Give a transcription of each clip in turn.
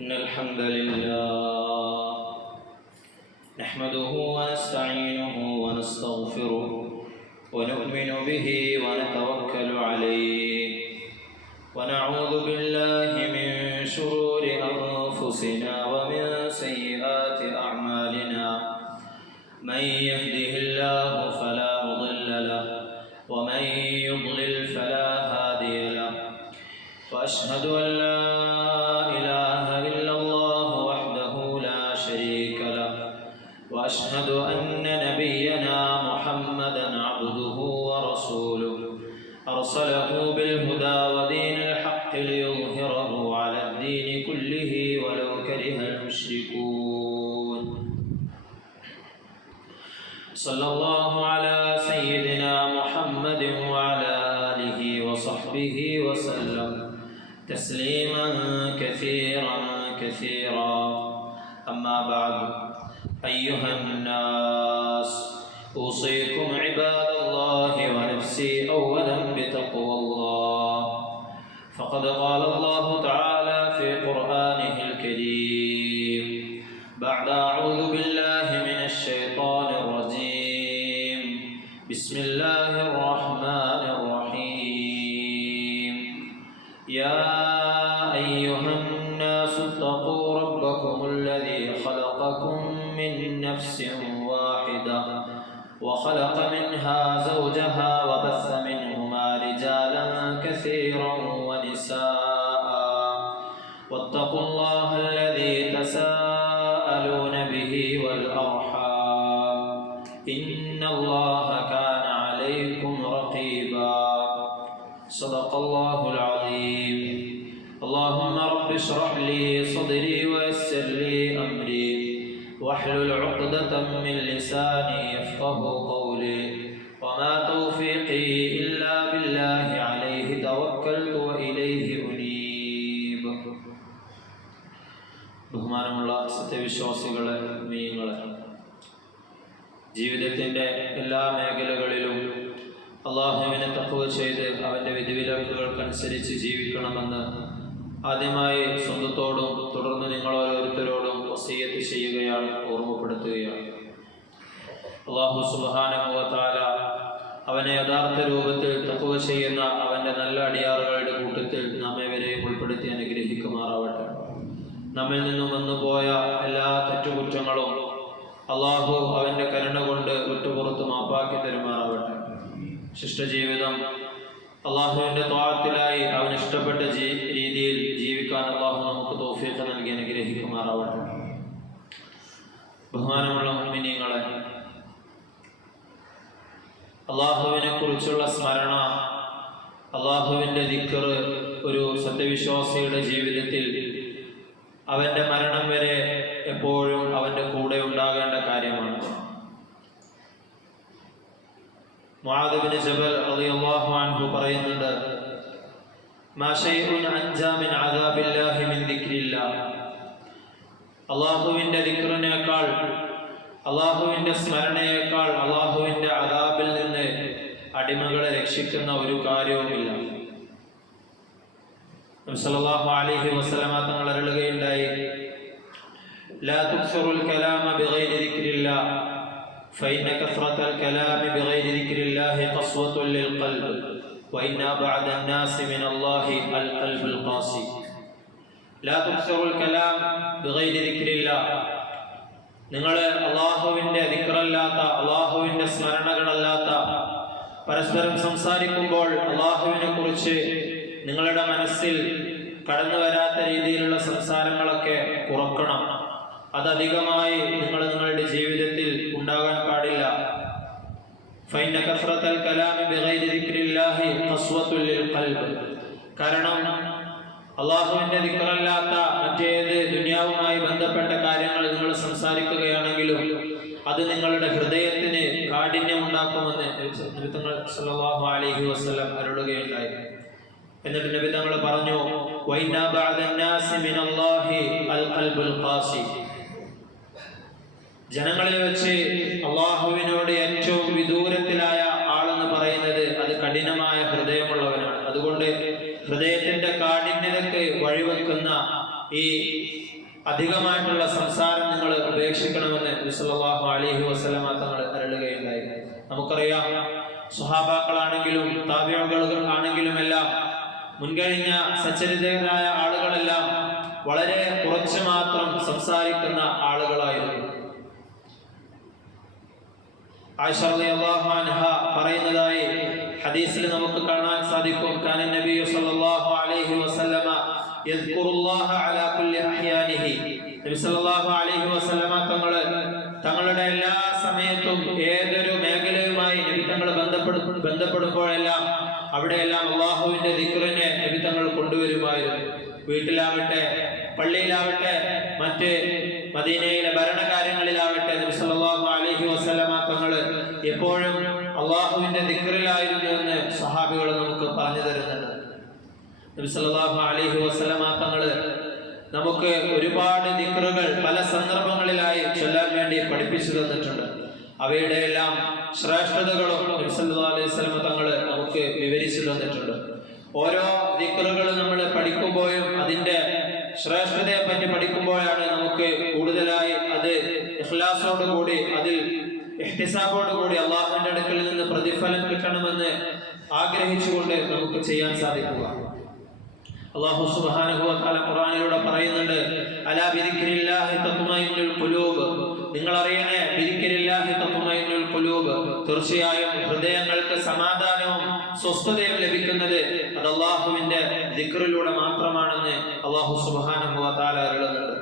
إن الحمد لله نحمده ونستعينه ونستغفره ونؤمن به ونتوكل عليه ونعوذ بالله من شرور أنفسنا ومن سيئات أعمالنا من يهده الله فلا مضل له ومن يضلل فلا هادي له وأشهد أن لا إله إلا الله وحده لا شريك له وأشهد أن نبينا محمدا عبده ورسوله أرسله بالهدى ودين الحق ليظهره على الدين كله ولو كره المشركون صلى الله على سيدنا محمد وعلى آله وصحبه وسلم تسليما كثيرا كثيرا أما بعد أيها الناس أوصيكم عباد الله ونفسي أولا بتقوى الله فقد قال الله تعالى في قرآنه الكريم بعد أعوذ بالله من الشيطان الرجيم بسم الله الرحمن الرحيم يا أيها الناس اتقوا ربكم الذي خلقكم من نفس واحدة وخلق منها زوجها وبث منهما رجالا كثيرا ونساء واتقوا الله الذي تساءلون به والأرحام إن الله كان عليكم رقيبا صدق الله العظيم اللهم رب اشرح لي صدري ويسر لي أمري واحلل عقدة من لساني يفقه قولي وما توفيقي إلا بالله عليه توكلت وإليه أنيب ബഹുമാനമുള്ള സത്യവിശ്വാസികളെ മുഅ്മിനീങ്ങളെ, ജീവിതത്തിൻ്റെ എല്ലാ മേഖലകളിലും അള്ളാഹുവിനെ തഖ്വ ചെയ്ത് അവൻ്റെ വിധിവിലക്കുകൾക്കനുസരിച്ച് ജീവിക്കണമെന്ന് ആദ്യമായി സ്വന്തത്തോടും തുടർന്ന് നിങ്ങൾ ഓരോരുത്തരോടും വസിയ്യത്ത് ചെയ്യുകയാണ്, ഓർമ്മപ്പെടുത്തുകയാണ്. അല്ലാഹു സുബ്ഹാനഹു വ തആല അവനെ യഥാർത്ഥ രൂപത്തിൽ തഖ്വ ചെയ്യുന്ന അവൻ്റെ നല്ല അടിയാറുകളുടെ കൂട്ടത്തിൽ നാം ഏവരെയും ഉൾപ്പെടുത്തി അനുഗ്രഹിക്കുമാറാവട്ടെ. നമ്മിൽ നിന്നും വന്നുപോയ എല്ലാ തെറ്റുകുറ്റങ്ങളും അള്ളാഹു അവൻ്റെ കരുണ കൊണ്ട് വിട്ടുപുറത്ത് മാപ്പാക്കി തരുമാറാവട്ടെ. ശിഷ്ടജീവിതം അള്ളാഹുവിൻ്റെ ത്വാഅത്തിലായി അവൻ ഇഷ്ടപ്പെട്ട രീതിയിൽ ജീവിക്കാൻ അള്ളാഹു നമുക്ക് തൗഫീഖ് നൽകി അനുഗ്രഹിക്കുമാറാവട്ടെ. ബഹുമാനമുള്ള മുഅ്മിനീങ്ങളെ, അള്ളാഹുവിനെ കുറിച്ചുള്ള സ്മരണ, അള്ളാഹുവിൻ്റെ ദിക്ർ ഒരു സത്യവിശ്വാസിയുടെ ജീവിതത്തിൽ അവൻ്റെ മരണം വരെ എപ്പോഴും അവൻ്റെ കൂടെ ഉണ്ടാകേണ്ട കാര്യമാണ്. മുആദ് ഇബ്നു ജബൽ റളിയല്ലാഹു അൻഹു പറയുന്നുണ്ട്, മാ ശൈഉൻ അൻജാ മിൻ അദാബില്ലാഹി മിൻ ദിക്രില്ലാഹ്. അള്ളാഹുവിൻ്റെ ദിക്റിനേക്കാൾ, അള്ളാഹുവിൻ്റെ സ്മരണയേക്കാൾ അള്ളാഹുവിൻ്റെ അദാബിൽ നിന്ന് അടിമകളെ രക്ഷിക്കുന്ന ഒരു കാര്യവുമില്ല. നബി സല്ലല്ലാഹു അലൈഹി വസല്ലമ തങ്ങൾ അരുളുകയുണ്ടായി, ലാ തുക്സറുൽ കലാമ ബിഗൈരി ദിക്രില്ലാഹ് فإن كثرة الكلام بغير ذكر الله قسوة للقلب وإن أبعد الناس من الله القلب القاسي. لا تكثر الكلام بغير ذكر الله. നിങ്ങൾ അള്ളാഹുവിൻ്റെ ദിക്റല്ലാത്ത, അള്ളാഹുവിൻ്റെ സ്മരണകളല്ലാത്ത പരസ്പരം സംസാരിക്കുമ്പോൾ അള്ളാഹുവിനെ കുറിച്ച് നിങ്ങളുടെ മനസ്സിൽ കടന്നു വരാത്ത രീതിയിലുള്ള സംസാരങ്ങളൊക്കെ കുറക്കണം. അതധികമായി നിങ്ങൾ നിങ്ങളുടെ ജീവിതത്തിൽ ഉണ്ടാകാൻ പാടില്ല. ഫൈന കസ്റത്തൽ കലാമി ബിഗൈരി ദിക്രില്ലാഹി ഖസ്വത്തുൽ ലിൽ ഖൽബ്. കാരണം അള്ളാഹുവിൻ്റെ ദിക്റല്ലാത്ത മറ്റേത് ദുനിയാവുമായി ബന്ധപ്പെട്ട കാര്യങ്ങൾ നിങ്ങൾ സംസാരിക്കുകയാണെങ്കിലും അത് നിങ്ങളുടെ ഹൃദയത്തിന് കാഠിന്യം ഉണ്ടാക്കുമെന്ന് നബി തങ്ങൾ സല്ലല്ലാഹു അലൈഹി വസല്ലം അരുളുകയുണ്ടായി. എന്നിട്ട് നബി തങ്ങൾ പറഞ്ഞു, വൈന ബഅദൻ നാസി മിനല്ലാഹി അൽ ഖൽബുൽ ഖാസി. ജനങ്ങളെ വെച്ച് അള്ളാഹുവിനോട് ഏറ്റവും വിദൂരത്തിലായ ആളെന്ന് പറയുന്നത് അത് കഠിനമായ ഹൃദയമുള്ളവനാണ്. അതുകൊണ്ട് ഹൃദയത്തിന്റെ കാഠിന്യതയ്ക്ക് വഴിവെക്കുന്ന ഈ അധികമായിട്ടുള്ള സംസാരം നിങ്ങൾ ഉപേക്ഷിക്കണമെന്ന് നബി സല്ലല്ലാഹു അലൈഹി വസല്ലമ തങ്ങൾ അരുളുകയുണ്ടായി. നമുക്കറിയാം, സ്വഹാബാക്കളാണെങ്കിലും താബിഈകൾ ആണെങ്കിലും എല്ലാം മുൻകഴിഞ്ഞ സച്ചരിതരായ ആളുകളെല്ലാം വളരെ കുറച്ച് മാത്രം സംസാരിക്കുന്ന ആളുകളായിരുന്നു. ആയിഷ റളിയല്ലാഹു അൻഹ പറയുന്നതായി ഹദീസിൽ നമുക്ക് കാണാൻ സാധിക്കും, കാന നബി സല്ലല്ലാഹു അലൈഹി വസല്ലമ യദ്കുറുല്ലാഹ അലാ കുല്ലി അഹ്യാനിഹി. നബി സല്ലല്ലാഹു അലൈഹി വസല്ലമ തങ്ങളുടെ എല്ലാ സമയത്തും ഏതൊരു മേഖലയുമായി നബി തങ്ങൾ ബന്ധപ്പെടുമ്പോഴെല്ലാം അവിടെയെല്ലാം അല്ലാഹുവിന്റെ ദിക്റിനെ നബി തങ്ങൾ കൊണ്ടുവരുമായിരുന്നു. വീട്ടിലാവട്ടെ, പള്ളിയിലാവട്ടെ, മറ്റ് മദീനയിലെ ഭരണകാര്യങ്ങളിലാവട്ടെ, നബി സല്ലല്ലാഹു അലൈഹി വസല്ലമ തങ്ങൾ എപ്പോഴും അല്ലാഹുവിന്റെ ദിക്റിലായിരുന്നു എന്ന് സഹാബികൾ നമുക്ക് പറഞ്ഞു തരുന്നുണ്ട്. നബി സല്ലല്ലാഹു അലൈഹി വസല്ലമ തങ്ങൾ നമുക്ക് ഒരുപാട് ദിക്റുകൾ പല സന്ദർഭങ്ങളിലായി ചൊല്ലാൻ വേണ്ടി പഠിപ്പിച്ചു തന്നിട്ടുണ്ട്. അവയുടെ എല്ലാം ശ്രേഷ്ഠതകളും നബി സല്ലല്ലാഹു അലൈഹി വസല്ലമ തങ്ങൾ നമുക്ക് വിവരിച്ചു തന്നിട്ടുണ്ട്. ഓരോ ദിക്റുകൾ നമ്മൾ പഠിക്കുമ്പോഴും അതിന്റെ ശ്രേഷ്ഠതയെ പറ്റി പഠിക്കുമ്പോഴാണ് നമുക്ക് കൂടുതലായി അത് ഇഖ്ലാസോട് കൂടി, അതിൽ ഇഹ്തിസാബോട് കൂടി അല്ലാഹുവിന്റെ അടുക്കൽ നിന്ന് പ്രതിഫലം കിട്ടണമെന്ന് ആഗ്രഹിച്ചുകൊണ്ട് നമുക്ക് ചെയ്യാൻ സാധിക്കുക. അല്ലാഹു സുബ്ഹാനഹു വ തആല ഖുർആനിലൂടെ പറയുന്നുണ്ട്, അലാ ബിദിക്രില്ലാഹി തത്മഇന്നുൽ ഖുലൂബ്. നിങ്ങൾ അറിയണേ, ബിദിക്രില്ലാഹി തത്മഇന്നുൽ ഖുലൂബ്, തീർച്ചയായും ഹൃദയങ്ങൾക്ക് സമാധാനവും സ്വസ്ഥതയും ലഭിക്കുന്നത് അത് അല്ലാഹുവിന്റെ ദിക്റിലൂടെ മാത്രമാണെന്ന് അല്ലാഹു സുബ്ഹാനഹു വ തആല പറയുന്നുണ്ട്.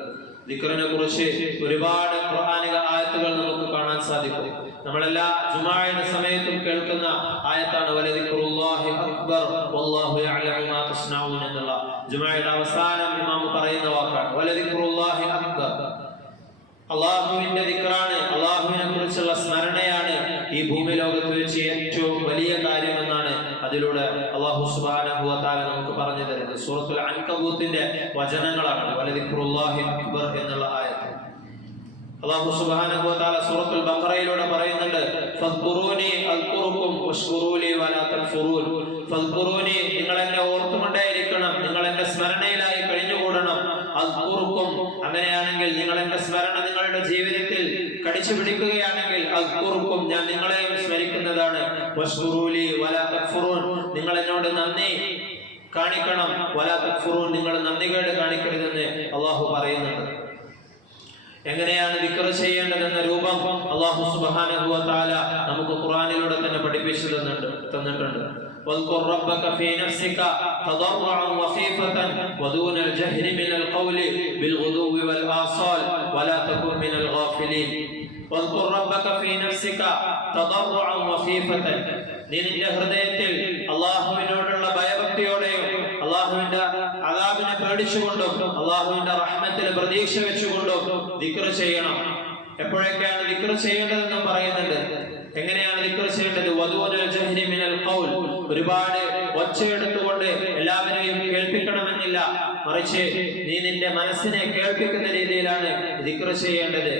ദിക്റിനെ കുറിച്ച് ഒരുപാട് ഖുർആനിക ആയത്തുകൾ നമുക്ക് കാണാൻ സാധിക്കും. നമ്മളെല്ലാ ജുമാഅയുടെ സമയത്തും കേൾക്കുന്ന ആയത്താണ് വലദിക്റുല്ലാഹി അക്ബർ വല്ലാഹു യഅലമു മാ തസ്നഊൻ എന്നുള്ള. ജുമാഅയുടെ അവസാനം ഇമാം പറയുന്ന വാക്കാണ് വലദിക്റുല്ലാഹി അക്ബർ. അല്ലാഹുവിന്റെ ദിക്റാണ്, അല്ലാഹുവിനെ കുറിച്ചുള്ള സ്മരണയാണ് ഈ ഭൂമി ലോകത്ത് വെച്ച് ഏറ്റവും വലിയ കാര്യമെന്നാണ് അതിലൂടെ അല്ലാഹു സുബ്ഹാനഹു വ തആല നമുക്ക് പറഞ്ഞു തരുന്നത്. സൂറത്തുൽ അൻകബൂത്തിന്റെ വചനങ്ങളാണ് വലദിക്റുല്ലാഹി അക്ബർ എന്നുള്ള ആയത്ത്. അല്ലാഹു സുബ്ഹാനഹു വ തആല സൂറത്തുൽ ബഖറയിലൂടെ പറയുന്നുണ്ട്, ഫദ്കുറൂനി അദ്കുറുക്കും വഷ്കുറൂലി വലാ തക്ഫുറൂൻ. ഫദ്കുറൂനി, നിങ്ങൾ എന്നെ ഓർത്തുകൊണ്ടേയിരിക്കണം, നിങ്ങൾ എന്റെ സ്മരണയിലായി കഴിഞ്ഞുകൂടണം. അദ്കുറുക്കും, അങ്ങനെയാണെങ്കിൽ നിങ്ങൾ എന്റെ സ്മരണ നിങ്ങളുടെ ജീവിതത്തിൽ കടിച്ചു പിടിക്കുകയാണെങ്കിൽ അദ്കുറുക്കും, ഞാൻ നിങ്ങളെയും സ്മരിക്കുന്നതാണ്. വഷ്കുറൂലി വലാ തക്ഫുറൂൻ, നിങ്ങൾ എന്നോട് നന്ദി കാണിക്കണം. വലാ തക്ഫുറൂൻ, നിങ്ങൾ നന്ദികേട് കാണിക്കരുതെന്ന് അല്ലാഹു പറയുന്നുണ്ട്. എങ്ങനെയാണ് ദിക്ർ ചെയ്യേണ്ടതെന്ന രൂപം അല്ലാഹു സുബ്ഹാനഹു വ തആല നമുക്ക് ഖുർആനിലൂടെ തന്നെ പഠിപ്പിച്ചു തന്നിട്ടുണ്ട്. വദ്കുർ റബ്ബക ഫീ നഫ്സിക തദർറുഅൻ വഖീഫതൻ വദൂനൽ ജഹ്രി മിനൽ ഖൗലി ബിൽഗുദൂവി വൽ ആസാൽ വലാ തകുൻ മിനൽ ഗാഫിലീൻ. വദ്കുർ റബ്ബക ഫീ നഫ്സിക തദർറുഅൻ വഖീഫതൻ, നീ നിന്റെ ഹൃദയത്തിൽ അല്ലാഹുവിനോടുള്ള ഭയഭക്തിയോടെയും അല്ലാഹുവിന്റെ അദാബിനെ പേടിച്ചുകൊണ്ടും അല്ലാഹുവിന്റെ റഹ്മത്തിനെ പ്രതീക്ഷ വെച്ചുകൊണ്ടും ദിക്ർ ചെയ്യണം. എപ്പോഴൊക്കെയാണ് ദിക്ർ ചെയ്യേണ്ടതെന്നും പറയുന്നുണ്ട്. എങ്ങനെയാണ് ദിക്ർ ചെയ്യേണ്ടത്? വദൂനൽ ജഹ്രി മിനൽ ഖൗൽ, ഒരുപാട് ഒച്ചയെടുത്തുകൊണ്ട് എല്ലാവരെയും കേൾപ്പിക്കണമെന്നില്ല, മറിച്ച് നീ നിന്റെ മനസ്സിനെ കേൾപ്പിക്കുന്ന രീതിയിലാണ് ദിക്ർ ചെയ്യേണ്ടത്.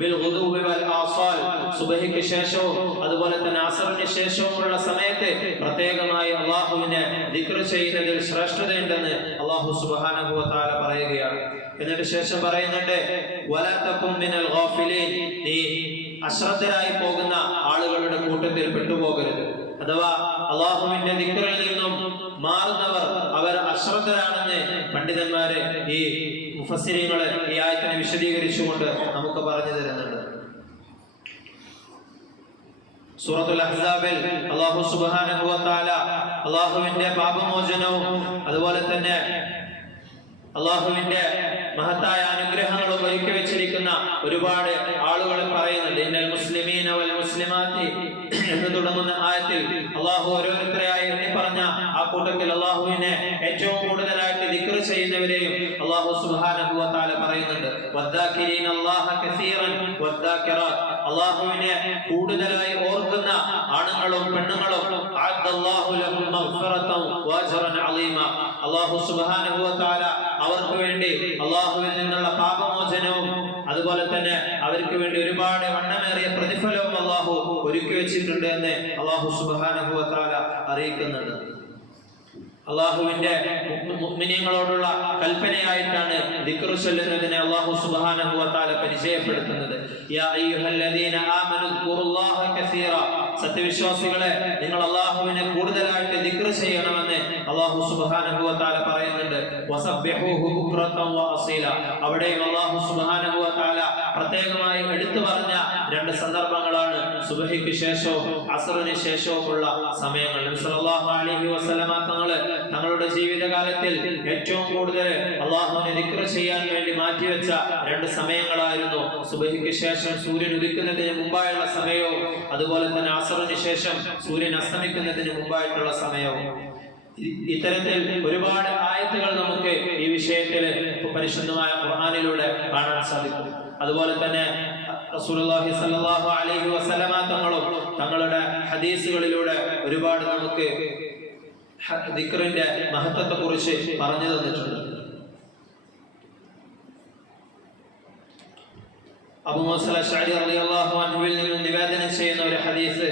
ബിൽഗുദൂവി വൽ ആസാൽ, സുബഹിക്ക് ശേഷവും അതുപോലെ തന്നെ അസറിന് ശേഷവുമുള്ള സമയത്ത് പ്രത്യേകമായി അല്ലാഹുവിനെ ദിക്ർ ചെയ്യുന്നതിൽ ശ്രേഷ്ഠതയുണ്ടെന്ന് അല്ലാഹു സുബ്ഹാനഹു വ തആല പറയുകയാണ്. എന്നിട്ട് ശേഷം പറയുന്നുണ്ട്, വലാ തകും മിനൽ ഗാഫിലീൻ, നീ അശ്രദ്ധരായി പോകുന്ന ആളുകളുടെ കൂട്ടത്തിൽ പെട്ടുപോകരുത്. അഥവാ അല്ലാഹുവിന്റെ ദിക്റിൽ നിന്നും മാറുന്നവർ അവർ അശ്രദ്ധരാണെന്ന് പണ്ഡിതന്മാര്, ഈ മുഫസ്സിരീങ്ങള് ഈ ആയത്തിനെ വിശദീകരിച്ചുകൊണ്ട് നമുക്ക് പറഞ്ഞു തരുന്നുണ്ട്. സൂറത്തുൽ അഹ്സാബിൽ അല്ലാഹു സുബ്ഹാനഹു വ തആല അല്ലാഹുവിന്റെ പാപമോചനവും അതുപോലെ തന്നെ അല്ലാഹുവിന്റെ മഹത്തായ അനുഗ്രഹങ്ങളും ഒരുക്കി വെച്ചിരിക്കുന്ന ഒരുപാട് ആളുകൾ പറയുന്നുണ്ട്. ഇന്നൽ മുസ്ലിമീന വൽ മുസ്ലിമാത്തി എന്ന് തുടങ്ങുന്ന ആയത്തിൽ അല്ലാഹു ഓരോരുത്തരെയായി എണ്ണി പറഞ്ഞ ആ കൂട്ടത്തിൽ അല്ലാഹുവിനെ ഏറ്റവും കൂടുതലായിട്ട് ദിക്ർ ചെയ്യുന്നവരെയും അല്ലാഹു സുബ്ഹാനഹു വ തആല പറയുന്നുണ്ട്. വദ്ദാകിരീന അല്ലാഹ കസീറൻ വദ്ദാകിറാത്ത്, അല്ലാഹുവിനെ കൂടുതലായി ഓർക്കുന്ന ആണുങ്ങളും പെണ്ണുങ്ങളും അഅദ്ദല്ലാഹു ലഹും മഗ്ഫിറതൻ വഅജ്റൻ അളീമ, അല്ലാഹു സുബ്ഹാനഹു വ തആല അവർക്ക് വേണ്ടി അല്ലാഹുവിൽ നിന്നുള്ള പാപമോചനവും അതുപോലെ തന്നെ അവർക്ക് വേണ്ടി ഒരുപാട് വണ്ണമേറിയ പ്രതിഫലവും അല്ലാഹു ഒരുക്കി വെച്ചിട്ടുണ്ട് എന്ന് അല്ലാഹു സുബ്ഹാനഹു വ തആല അറിയിക്കുന്നുണ്ട്. അള്ളാഹുവിന്റെ മുഅ്മിനീങ്ങളോടുള്ള കൽപ്പനയായിട്ടാണ് ദിക്ർ ചൊല്ലുന്നതിനെ അള്ളാഹു സുബ്ഹാനഹു വ തആല പരിചയപ്പെടുത്തുന്നത്. യാ അയ്യുഹല്ലദീന ആമനു ദ്കുറുല്ലാഹ കസീറ, സത്യവിശ്വാസികളെ നിങ്ങൾ അള്ളാഹുവിനെ കൂടുതലായിട്ട് ദിക്ർ ചെയ്യണമെന്ന് അള്ളാഹു സുബ്ഹാനഹു വ തആല പറയുന്നുണ്ട്. വസബ്ബിഹൂഹു ബുക്റതൻ വ അസീല, അവിടെയും അള്ളാഹു സുബ്ഹാനഹു വ തആല പ്രത്യേകമായി എടുത്തു പറഞ്ഞ രണ്ട് സന്ദർഭങ്ങളാണ് സുബ്ഹിക്ക് ശേഷവും അസ്റിന് ശേഷവുമുള്ള സമയങ്ങൾ. നബി സല്ലല്ലാഹു അലൈഹി വസല്ലമ തങ്ങളുടെ ജീവിതകാലത്തിൽ ഏറ്റവും കൂടുതൽ അള്ളാഹുവിനെ ദിക്ർ ചെയ്യാൻ വേണ്ടി മാറ്റിവെച്ച രണ്ട് സമയങ്ങളായിരുന്നു സുബ്ഹിക്ക് ശേഷം സൂര്യൻ ഉദിക്കുന്നതിന് മുമ്പായുള്ള സമയവും അതുപോലെ തന്നെ അസ്റിന് ശേഷം സൂര്യൻ അസ്തമിക്കുന്നതിന് മുമ്പായിട്ടുള്ള സമയവും. ഇത്തരത്തിൽ ഒരുപാട് ആയത്തുകൾ നമുക്ക് ഈ വിഷയത്തിൽ പരിശുദ്ധമായ ഖുർആനിലൂടെ കാണാൻ സാധിക്കും. അതുപോലെ തന്നെ റസൂലുള്ളാഹി സ്വല്ലല്ലാഹു അലൈഹി വസല്ലമ തങ്ങളുടെ ഹദീസുകളിലൂടെ ഒരുപാട് നമുക്ക് ദിക്റിന്റെ മഹത്വത്തെ കുറിച്ച് പറഞ്ഞു തന്നിട്ടുണ്ട്. അബൂ മൂസ അശ്അരി റളിയല്ലാഹു അൻഹുവിൽ നിന്ന് നിവേദനം ചെയ്യുന്ന ഒരു ഹദീസ്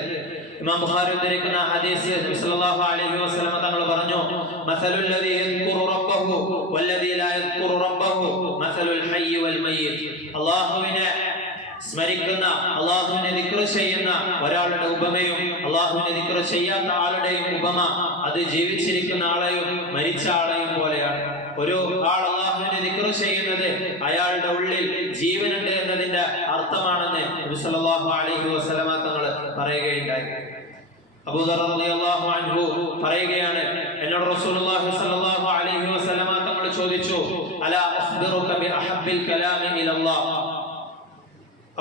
ഇമാം ബുഖാരി ഉദ്ധരിക്കുന്ന ഹദീസ് നബി സല്ലല്ലാഹു അലൈഹി വസല്ലം തങ്ങൾ പറഞ്ഞു, മസലുൽ ലദീ യദ്കുറു റബ്ബഹു വല്ലദീ ലാ യദ്കുറു റബ്ബഹു മസലുൽ ഹയ്യി വൽ മയ്യിത്ത്. അല്ലാഹുവിനെ സ്മരിക്കുന്ന, അള്ളാഹുവിനെ ദിക്ർ ചെയ്യുന്ന ഒരാളുടെ ഉപമയും അള്ളാഹുവിനെ ദിക്ർ ചെയ്യാത്ത ആളുടെയും ഉപമ അത് ജീവിച്ചിരിക്കുന്ന ആളെയും മരിച്ച ആളെയും പോലെയാണ്. ഒരു ആൾ അള്ളാഹുവിനെ ദിക്ർ ചെയ്യുന്നത് അയാളുടെ ഉള്ളിൽ ജീവനുണ്ട് എന്നതിന്റെ അർത്ഥമാണെന്ന് നബി സല്ലല്ലാഹു അലൈഹി വസല്ലമ തങ്ങൾ പറയുകയുണ്ടായി. അബൂ ദർ റളിയല്ലാഹു അൻഹു പറയുകയാണ്, എന്നോട് റസൂലുള്ളാഹി സ്വല്ലല്ലാഹു അലൈഹി വസല്ലമ തങ്ങൾ ചോദിച്ചു, അലാ അഖ്ബിറുക ബി അഹബ്ബിൽ കലാമി ഇലല്ലാഹ്,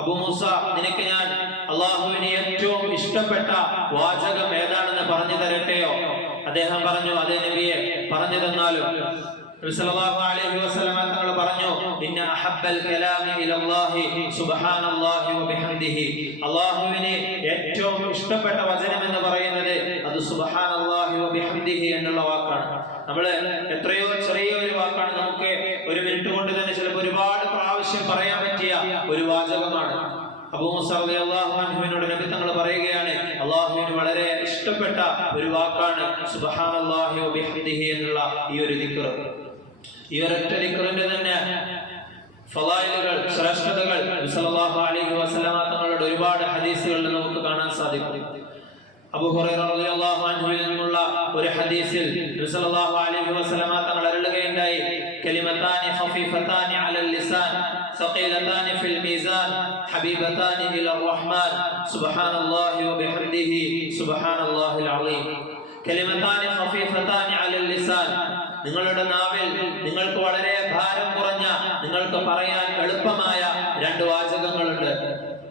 അബൂ മൂസ നിനക്ക് ഞാൻ അള്ളാഹുവിന് ഏറ്റവും ഇഷ്ടപ്പെട്ട വാചകം ഏതാണെന്ന് പറഞ്ഞു തരട്ടെയോ? അദ്ദേഹം പറഞ്ഞു, അതേ നബിയെ പറഞ്ഞു തന്നാലും. നബി സല്ലല്ലാഹു അലൈഹി വസല്ലം തങ്ങൾ പറഞ്ഞു, ഇന്ന അഹബ്ബൽ കലാമി ഇലല്ലാഹി സുബ്ഹാനല്ലാഹി വ ബിഹംദിഹി, അല്ലാഹുവിനെ ഏറ്റവും ഇഷ്ടപ്പെട്ട വചനം എന്ന് പറയുന്നത് അത് സുബ്ഹാനല്ലാഹി വ ബിഹംദിഹി എന്നുള്ള വാക്കാണ്. നമ്മൾ എത്രയോ ചെറിയ ഒരു വാക്കാണ്, നമുക്ക് ഒരു മിനിറ്റ് കൊണ്ട് തന്നെ ചിലപ്പോൾ ഒരുപാട് പ്രാവശ്യം പറയാൻ പറ്റിയ ഒരു വാചകമാണ്. അബൂ മൂസ റളിയല്ലാഹു അൻഹുവിനോട് നബി തങ്ങൾ പറയുകയാണ്, അല്ലാഹുവിന് വളരെ ഇഷ്ടപ്പെട്ട ഒരു വാക്കാണ് സുബ്ഹാനല്ലാഹി വ ബിഹംദിഹി എന്നുള്ള ഈ ഒരു ദിക്ർ. ഈ ഒരൊറ്റ ദിക്റിന്റെ തന്നെ ഫളായിലുകൾ, ശ്രേഷ്ഠതകൾ നബി സല്ലല്ലാഹു അലൈഹി വസല്ലമ തങ്ങളുടെ ഒരുപാട് ഹദീസുകളിൽ നമുക്ക് കാണാൻ സാധിക്കും. അബൂ ഹുറൈറ റളിയല്ലാഹു അൻഹുവിൽ നിന്നുള്ള ഒരു ഹദീസിൽ നബി സല്ലല്ലാഹു അലൈഹി വസല്ലമ തങ്ങൾ അരുളുകയുണ്ടായി, കലിമതാനി ഖഫീഫതാനി അലൽ ലിസാൻ സഖീലതാനി ഫിൽ മീസാൻ ഹബീബതാനി ഇലർ റഹ്മാൻ സുബ്ഹാനല്ലാഹി വ ബിഹംദിഹി സുബ്ഹാനല്ലാഹിൽ അളീം. കലിമതാനി ഖഫീഫതാനി അലൽ ലിസാൻ, നിങ്ങളുടെ നാവിൽ നിങ്ങൾക്ക് വളരെ ഭാരം കുറഞ്ഞ, നിങ്ങൾക്ക് പറയാൻ എളുപ്പമായ രണ്ട് വാചകങ്ങളുണ്ട്.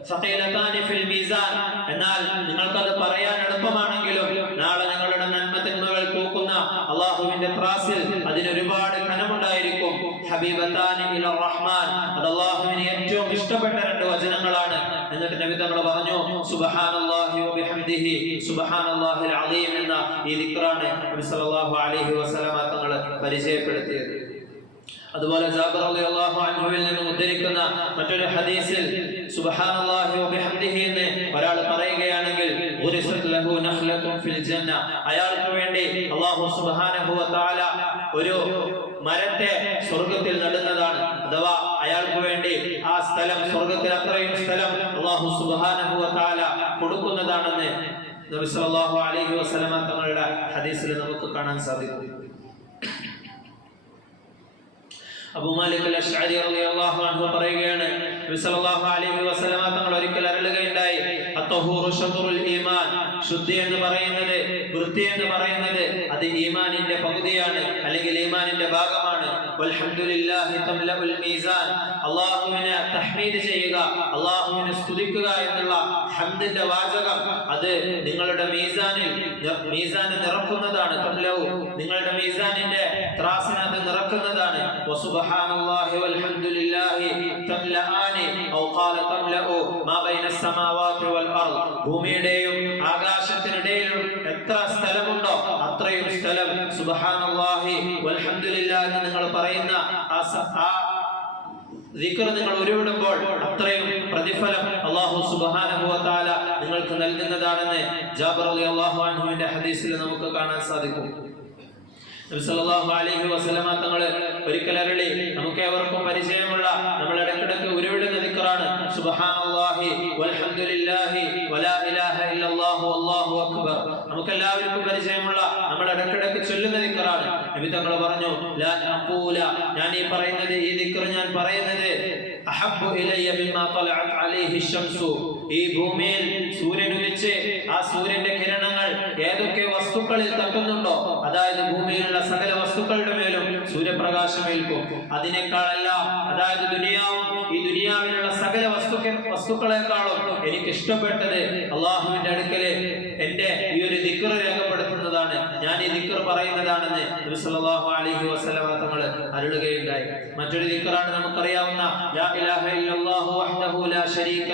സഖീലതാനി ഫിൽ മീസാൻ, എന്നാൽ നിങ്ങൾക്കത് പറയാൻ എളുപ്പമാണെങ്കിലും നാളെ നിങ്ങളുടെ നന്മതിന്മകൾ തൂക്കുന്ന അള്ളാഹുവിന്റെ ത്രാസിൽ അതിനൊരുപാട് കനമുണ്ടായിരിക്കും. ഹബീബതാനി ഇലർ റഹ്മാൻ, അത് അള്ളാഹുവിന് ഏറ്റവും ഇഷ്ടപ്പെട്ട രണ്ട് വചനങ്ങളാണ്. എന്നിട്ട് നബി തങ്ങൾ പറഞ്ഞു, സുബ്ഹാനല്ലാഹി വ ബിഹംദിഹി സുബ്ഹാനല്ലാഹിൽ അളീം എന്ന ഈ ദിക്റാണ് നബി സല്ലല്ലാഹു അലൈഹി വസല്ലമ തങ്ങൾ പരിചയപ്പെടുത്തിയത്. അതുപോലെ ജാബിർ റളിയല്ലാഹു അൻഹുവിൽ നിന്ന് ഉദ്ധരിക്കുന്ന മറ്റൊരു ഹദീസിൽ സുബ്ഹാനല്ലാഹി വ ബിഹംദിഹി എന്ന് ഒരാൾ പറയുകയാണെങ്കിൽ ഗുരിസത് ലഹു നഖ്ലത്തുൻ ഫിൽ ജന്ന, അയാൾക്ക് വേണ്ടി അല്ലാഹു സുബ്ഹാനഹു വ തആല ഒരു മരത്തെ സ്വർഗ്ഗത്തിൽ നടുന്നതാണ്. അഥവാ അയാൾക്ക് വേണ്ടി ആ സ്ഥലം, സ്വർഗ്ഗത്തിൽ അത്രയും സ്ഥലം അല്ലാഹു സുബ്ഹാനഹു വ തആല കൊടുക്കുന്നതാണെന്ന് നബി സല്ലല്ലാഹു അലൈഹി വസല്ലമ തങ്ങളുടെ ഹദീസിൽ നമുക്ക് കാണാൻ സാധിക്കും. അബൂ മാലിക് അൽ-അശ്അരി റളിയല്ലാഹു അൻഹു പറയുകയാണ്, നബി സല്ലല്ലാഹു അലൈഹി വസല്ലമ തങ്ങൾ ഒരിക്കൽ അരുളുകയുണ്ടായി, അത്വഹൂറു ശത്റുൽ ഈമാൻ, ശുദ്ധി എന്ന് പറയുന്നത്, വൃത്തി എന്ന് പറയുന്നത് അത് ഈമാനിന്റെ പകുതിയാണ്, അല്ലെങ്കിൽ ഈമാനിന്റെ ഭാഗമാണ്. വൽഹംദുലില്ലാഹി തംലഉൽ മീസാൻ, അല്ലാഹുവിനെ തഹ്മീദ് ചെയ്യുക, അല്ലാഹുവിനെ സ്തുതിക്കുക എന്നുള്ള ഹംദിന്റെ വാചകം അത് നിങ്ങളുടെ മീസാൻ നിറക്കുന്നതാണ്. തംലഉ, നിങ്ങളുടെ മീസാനിന്റെ ത്രാസിനെ അത് നിറക്കുന്നതാണ്. വസുബ്ഹാനല്ലാഹി വൽഹംദുലില്ലാഹി തംലആനി ഔ ഖാല തംലഉ മാ ബൈന അസ്സമാവാതി വൽ അർദ്, ഭൂമിയുടെയും ആകാശത്തിനിടയിലും എത്ര സ്ഥലമുണ്ടോ അത്രയും സ്ഥലം സുബ്ഹാനല്ലാഹി വൽഹംദുലില്ലാഹി എന്ന് നിങ്ങൾ പറയുന്ന ആ ദിക്ർ നിങ്ങൾ ഉരുവിടുമ്പോൾ അത്രയും പ്രതിഫലം അല്ലാഹു സുബ്ഹാനഹു വ തആല നിങ്ങൾക്ക് നൽകുന്നതാണെന്ന് ജാബിർ റളിയല്ലാഹു അൻഹുവിന്റെ ഹദീസിൽ നമുക്ക് കാണാൻ സാധിക്കും. നബി സല്ലല്ലാഹു അലൈഹി വസല്ലമ തങ്ങൾ ഒരിക്കൽ അരുളി, നമുക്ക് ഏവർക്കും പരിചയമുള്ള, നമ്മൾ ഇടയ്ക്കിടയ്ക്ക് ഉരുവിടുന്ന ദിക്റാണ് സുബ്ഹാനല്ലാഹി വൽഹംദുലില്ലാഹി വലാ ഇലാഹ ഇല്ലല്ലാഹു വല്ലാഹു അക്ബർ. നമുക്ക് എല്ലാവർക്കും പരിചയമുള്ള, നമ്മൾ ഇടയ്ക്കിടയ്ക്ക് ചൊല്ലുന്ന ദിക്റാണ്. നബി തങ്ങൾ പറഞ്ഞു, ലാ അഖൂല, ഞാൻ ഈ പറയുന്നത്, ഈ ദിക്ർ ഞാൻ പറയുന്നത്, അഹബ്ബു ഇലയ്യ മിമ്മാ തലഅത് അലൈഹി ശംസു, ഈ ഭൂമിയിൽ സൂര്യൻ ഉദിച്ച് ആ സൂര്യന്റെ കിരണങ്ങൾ ഏതൊക്കെ വസ്തുക്കളിൽ തട്ടുന്നുണ്ടോ, അതായത് ഭൂമിയിലുള്ള സകല വസ്തുക്കളുടെ മേലും സൂര്യപ്രകാശം ഏൽക്കും, അതിനേക്കാളെല്ലാം, അതായത് ഈ ദുനിയാവിലുള്ള സകല വസ്തുക്കളെക്കാളും എനിക്ക് ഇഷ്ടപ്പെട്ടത് അള്ളാഹുവിന്റെ അടുക്കല് എന്റെ ഈ ഒരു ദിക്ർ രേഖപ്പെടുത്തുന്നതാണ്, ഞാൻ ഈ ദിക്ർ പറയുന്നതാണെന്ന് നബി സല്ലല്ലാഹു അലൈഹി വസല്ലമ തങ്ങൾ അരുളുകയുണ്ടായി. മറ്റൊരു ദിക്റാണ് നമുക്കറിയാവുന്ന ലാ ഇലാഹ ഇല്ലല്ലാഹു വഹ്ദഹു ലാ ശരീക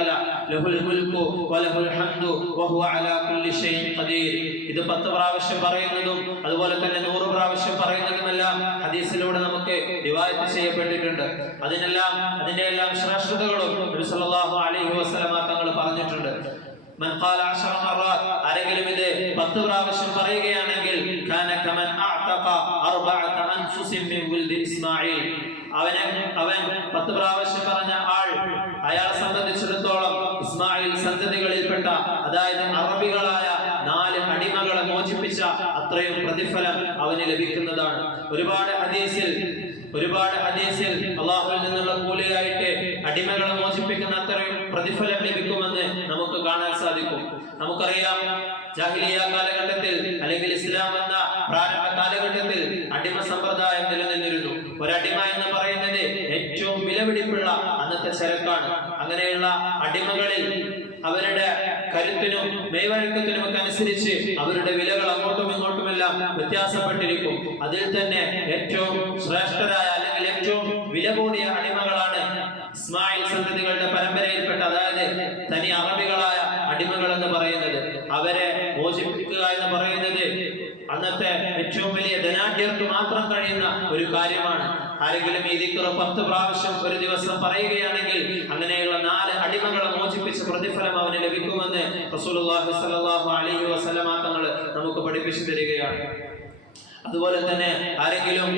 ലഹുൽ മുൽക്കു വലഹുൽ ഹംദു വഹുവ അലാ കുല്ലി ഷൈഇൻ ഖദീർ. ഇത് 10 പ്രാവശ്യം പറയുന്നതും അതുപോലെ തന്നെ 100 പ്രാവശ്യം പറയുന്നതുമെല്ലാം ഹദീസിലൂടെ നമുക്ക് റിവായത്ത് ചെയ്യപ്പെട്ടിട്ടുണ്ട്. അതിന്റെ എല്ലാം ശ്രേഷ്ഠതകളും നബി സല്ലല്ലാഹു അലൈഹി വസല്ലമ തങ്ങൾ പറഞ്ഞിട്ടുണ്ട്. മൻ ഖാല 10 മറات, ആരെങ്കിലും ഇത് 10 പ്രാവശ്യം പറയുകയാണെങ്കിൽ, കാന കമൻ അഅതഖ 4 അൻഫുസിൻ മിൻ വൽദി ഇസ്മാഈൽ, അവൻ 10 പ്രാവശ്യം പറഞ്ഞ അയാളെ സംബന്ധിച്ചിടത്തോളം ഇസ്മായിൽ സന്തതികളിൽപ്പെട്ട, അതായത് അറബികളായ 4 അടിമകളെ മോചിപ്പിച്ച അത്രയും പ്രതിഫലം അവന് ലഭിക്കുന്നതാണ്. ഒരുപാട് ഹദീസിൽ അള്ളാഹുവിൽ നിന്നുള്ള കൂലിയായിട്ട് അടിമകളെ മോചിപ്പിക്കുന്ന അത്രയും പ്രതിഫലം ലഭിക്കുമെന്ന് നമുക്ക് കാണാൻ സാധിക്കും. നമുക്കറിയാം, ജാഹിലിയ കാലഘട്ടത്തിൽ അല്ലെങ്കിൽ ഇസ്ലാം എന്ന പ്രാരംഭ കാലഘട്ടത്തിൽ അടിമ സമ്പ്രദായം നിലനിന്നിരുന്നു. ഒരടിമ എന്ന് പറയുന്നത് ഏറ്റവും വിലപിടിപ്പുള്ള അന്നത്തെ ചരക്കാണ്. അങ്ങനെയുള്ള അടിമകളിൽ അവരുടെ കരുത്തിനും മെയ്വഴക്കത്തിനും ഒക്കെ അനുസരിച്ച് അവരുടെ വിലകൾ അങ്ങോട്ടും ഇങ്ങോട്ടുമെല്ലാം വ്യത്യാസപ്പെട്ടിരിക്കും. അതിൽ തന്നെ ഏറ്റവും ശ്രേഷ്ഠരായ അല്ലെങ്കിൽ ഏറ്റവും വില കൂടിയ അടിമകളാണ് ഇസ്മായിൽ സന്തതികളുടെ പരമ്പരയിൽപ്പെട്ട, അതായത് തനി അറബികളായ അടിമകൾ എന്ന് പറയുന്നത്. അവരെ മോചിപ്പിക്കുക എന്ന് പറയുന്നത് അന്നത്തെ ഏറ്റവും വലിയ ധനാഢ്യർക്ക് മാത്രം കഴിയുന്ന ഒരു കാര്യമാണ്. ആരെങ്കിലും ഈ ദിക്ർ 10 പ്രാവശ്യം ഒരു ദിവസം പറയുകയാണെങ്കിൽ അങ്ങനെയുള്ള 4 അടിമകളെ മോചിപ്പിച്ച പ്രതിഫലം അവന് ലഭിക്കുമെന്ന് റസൂലുള്ളാഹി സ്വല്ലല്ലാഹു അലൈഹി വസല്ലമ തങ്ങൾ നമുക്ക് പഠിപ്പിച്ചു തരികയാണ്. അതുപോലെ തന്നെ ആരെങ്കിലും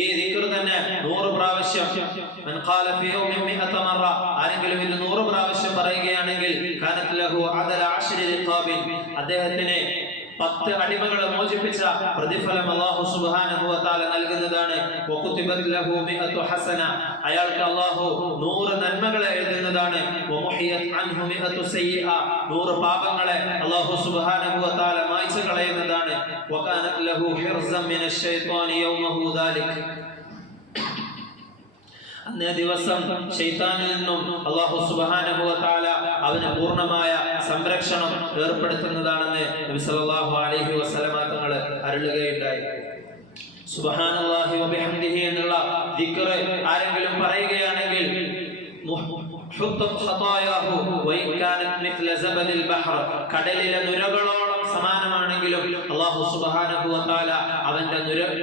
ഈ ദിക്ർ തന്നെ 100 പ്രാവശ്യം, മൻ ഖാല ഫീ യൗമിൻ 100 മറ, ആരെങ്കിലും ഇത് 100 പ്രാവശ്യം പറയുകയാണെങ്കിൽ, കാനത് ലഹു അദല 10 റിഖാബിൻ, അദ്ദേഹത്തിന് 10 അടിമകളെ മോചിപ്പിച്ച പ്രതിഫലം അല്ലാഹു സുബ്ഹാനഹു വ തആല നൽകുന്നതാണ്. വകുതിബത് ലഹു 100 ഹസന, അയാൾക്ക് അല്ലാഹു 100 നന്മകളെ എഴുതുന്നതാണ്. വമുഹിയത് അൻഹു 100 സയ്യിഅ, 100 പാപങ്ങളെ അല്ലാഹു സുബ്ഹാനഹു വ തആല മായ്ച്ചു കളയുന്നതാണ്. വകാനത് ലഹു ഹിർസൻ മിനശ് ശൈത്വാനി യൗമഹു ദാലിക്, അന്നേ ദിവസം ശൈത്താനിൽ നിന്നും അല്ലാഹു സുബ്ഹാനഹു വ തആല അവന് പൂർണ്ണമായ സംരക്ഷണം ഏർപ്പെടുത്തുന്നതാണെന്ന് നബി സല്ലല്ലാഹു അലൈഹി വസല്ലമ തങ്ങൾ അരുളുകയുണ്ടായി. സുബ്ഹാനല്ലാഹി വ ബിഹംദിഹി എന്നുള്ള ദിക്ർ ആരെങ്കിലും പറയുകയാണെങ്കിൽ, കടലിലെ നുരകളോളം സമാനമാണെങ്കിലും അല്ലാഹു സുബ്ഹാനഹു വ തആല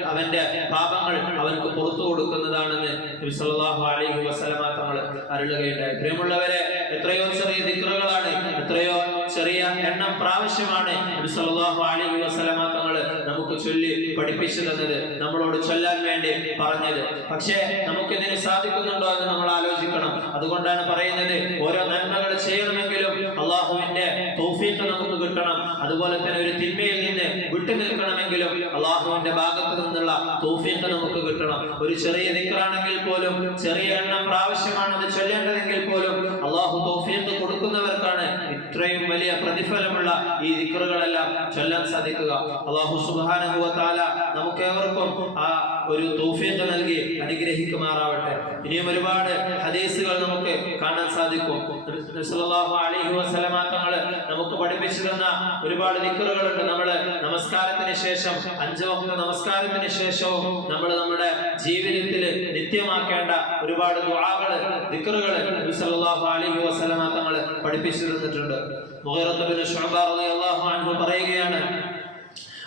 അവന്റെ പാപങ്ങൾ അവർക്ക് പുറത്തു കൊടുക്കുന്നതാണെന്ന് നബി സല്ലല്ലാഹു അലൈഹി വസല്ലമ തങ്ങൾ അരുളുകയുണ്ടായി. പ്രിയമുള്ളവരെ, എത്രയോ ചെറിയ ദിക്റുകളാണ്, എത്രയോ ചെറിയ എണ്ണം പ്രാവശ്യമാണ് നബി സല്ലല്ലാഹു അലൈഹി വസല്ലമ തങ്ങൾ നമുക്ക് ചൊല്ലി പഠിപ്പിച്ചു തന്നത്, നമ്മളോട് ചൊല്ലാൻ വേണ്ടി പറഞ്ഞത്. പക്ഷേ നമുക്കിതിന് സാധിക്കുന്നുണ്ടോ എന്ന് നമ്മൾ ആലോചിക്കണം. അതുകൊണ്ടാണ് പറയുന്നത്, ഓരോ നന്മകൾ ചെയ്യണമെങ്കിലും അള്ളാഹുവിന്റെ തൗഫീഖ് നമുക്ക് കിട്ടണം. അതുപോലെ തന്നെ ഒരു തിന്മയിൽ നിന്ന് വിട്ടു നിൽക്കണമെങ്കിലും അള്ളാഹുവിന്റെ ഭാഗത്ത് നിന്നുള്ള തൗഫീഖ് നമുക്ക് കിട്ടണം. ഒരു ചെറിയ ദിക്റാണെങ്കിൽ പോലും, ചെറിയ എണ്ണം പ്രാവശ്യമാണ് അത് ചൊല്ലേണ്ടതെങ്കിൽ പോലും അള്ളാഹു തൗഫീഖ് കൊടുക്കുന്നവർക്കാണ് ഇത്രയും വലിയ പ്രതിഫലമുള്ള ഈ ദിക്റുകളെല്ലാം ചൊല്ലാൻ സാധിക്കുക. അള്ളാഹു സുബ്ഹാനഹു വ തആല നമുക്ക് ഏവർക്കും ആ ഒരു തൗഫീഖ് നൽകി അനുഗ്രഹിക്കുമാറാവട്ടെ. ഇനിയും ഒരുപാട് ഹദീസുകൾ നമുക്ക് കാണാൻ സാധിക്കും. നബി സല്ലല്ലാഹു അലൈഹി വസല്ലമ തങ്ങൾ നമുക്ക് പഠിപ്പിച്ചു തന്ന ഒരുപാട് ദിക്റുകളുണ്ട്. നമ്മൾ നമസ്കാരത്തിന് ശേഷം, 5 വക്ത നമസ്കാരത്തിന് ശേഷവും നമ്മൾ നമ്മുടെ ജീവിതത്തിൽ നിത്യമാക്കേണ്ട ഒരുപാട് ദുആകൾ, ദിക്റുകൾ നബി സല്ലല്ലാഹു അലൈഹി വസല്ലമ തങ്ങൾ പഠിപ്പിച്ചു തന്നിട്ടുണ്ട്. മുഗീറത്ത് ബിൻ ശുഅബ റളിയല്ലാഹു അൻഹു പറയുകയാണ്,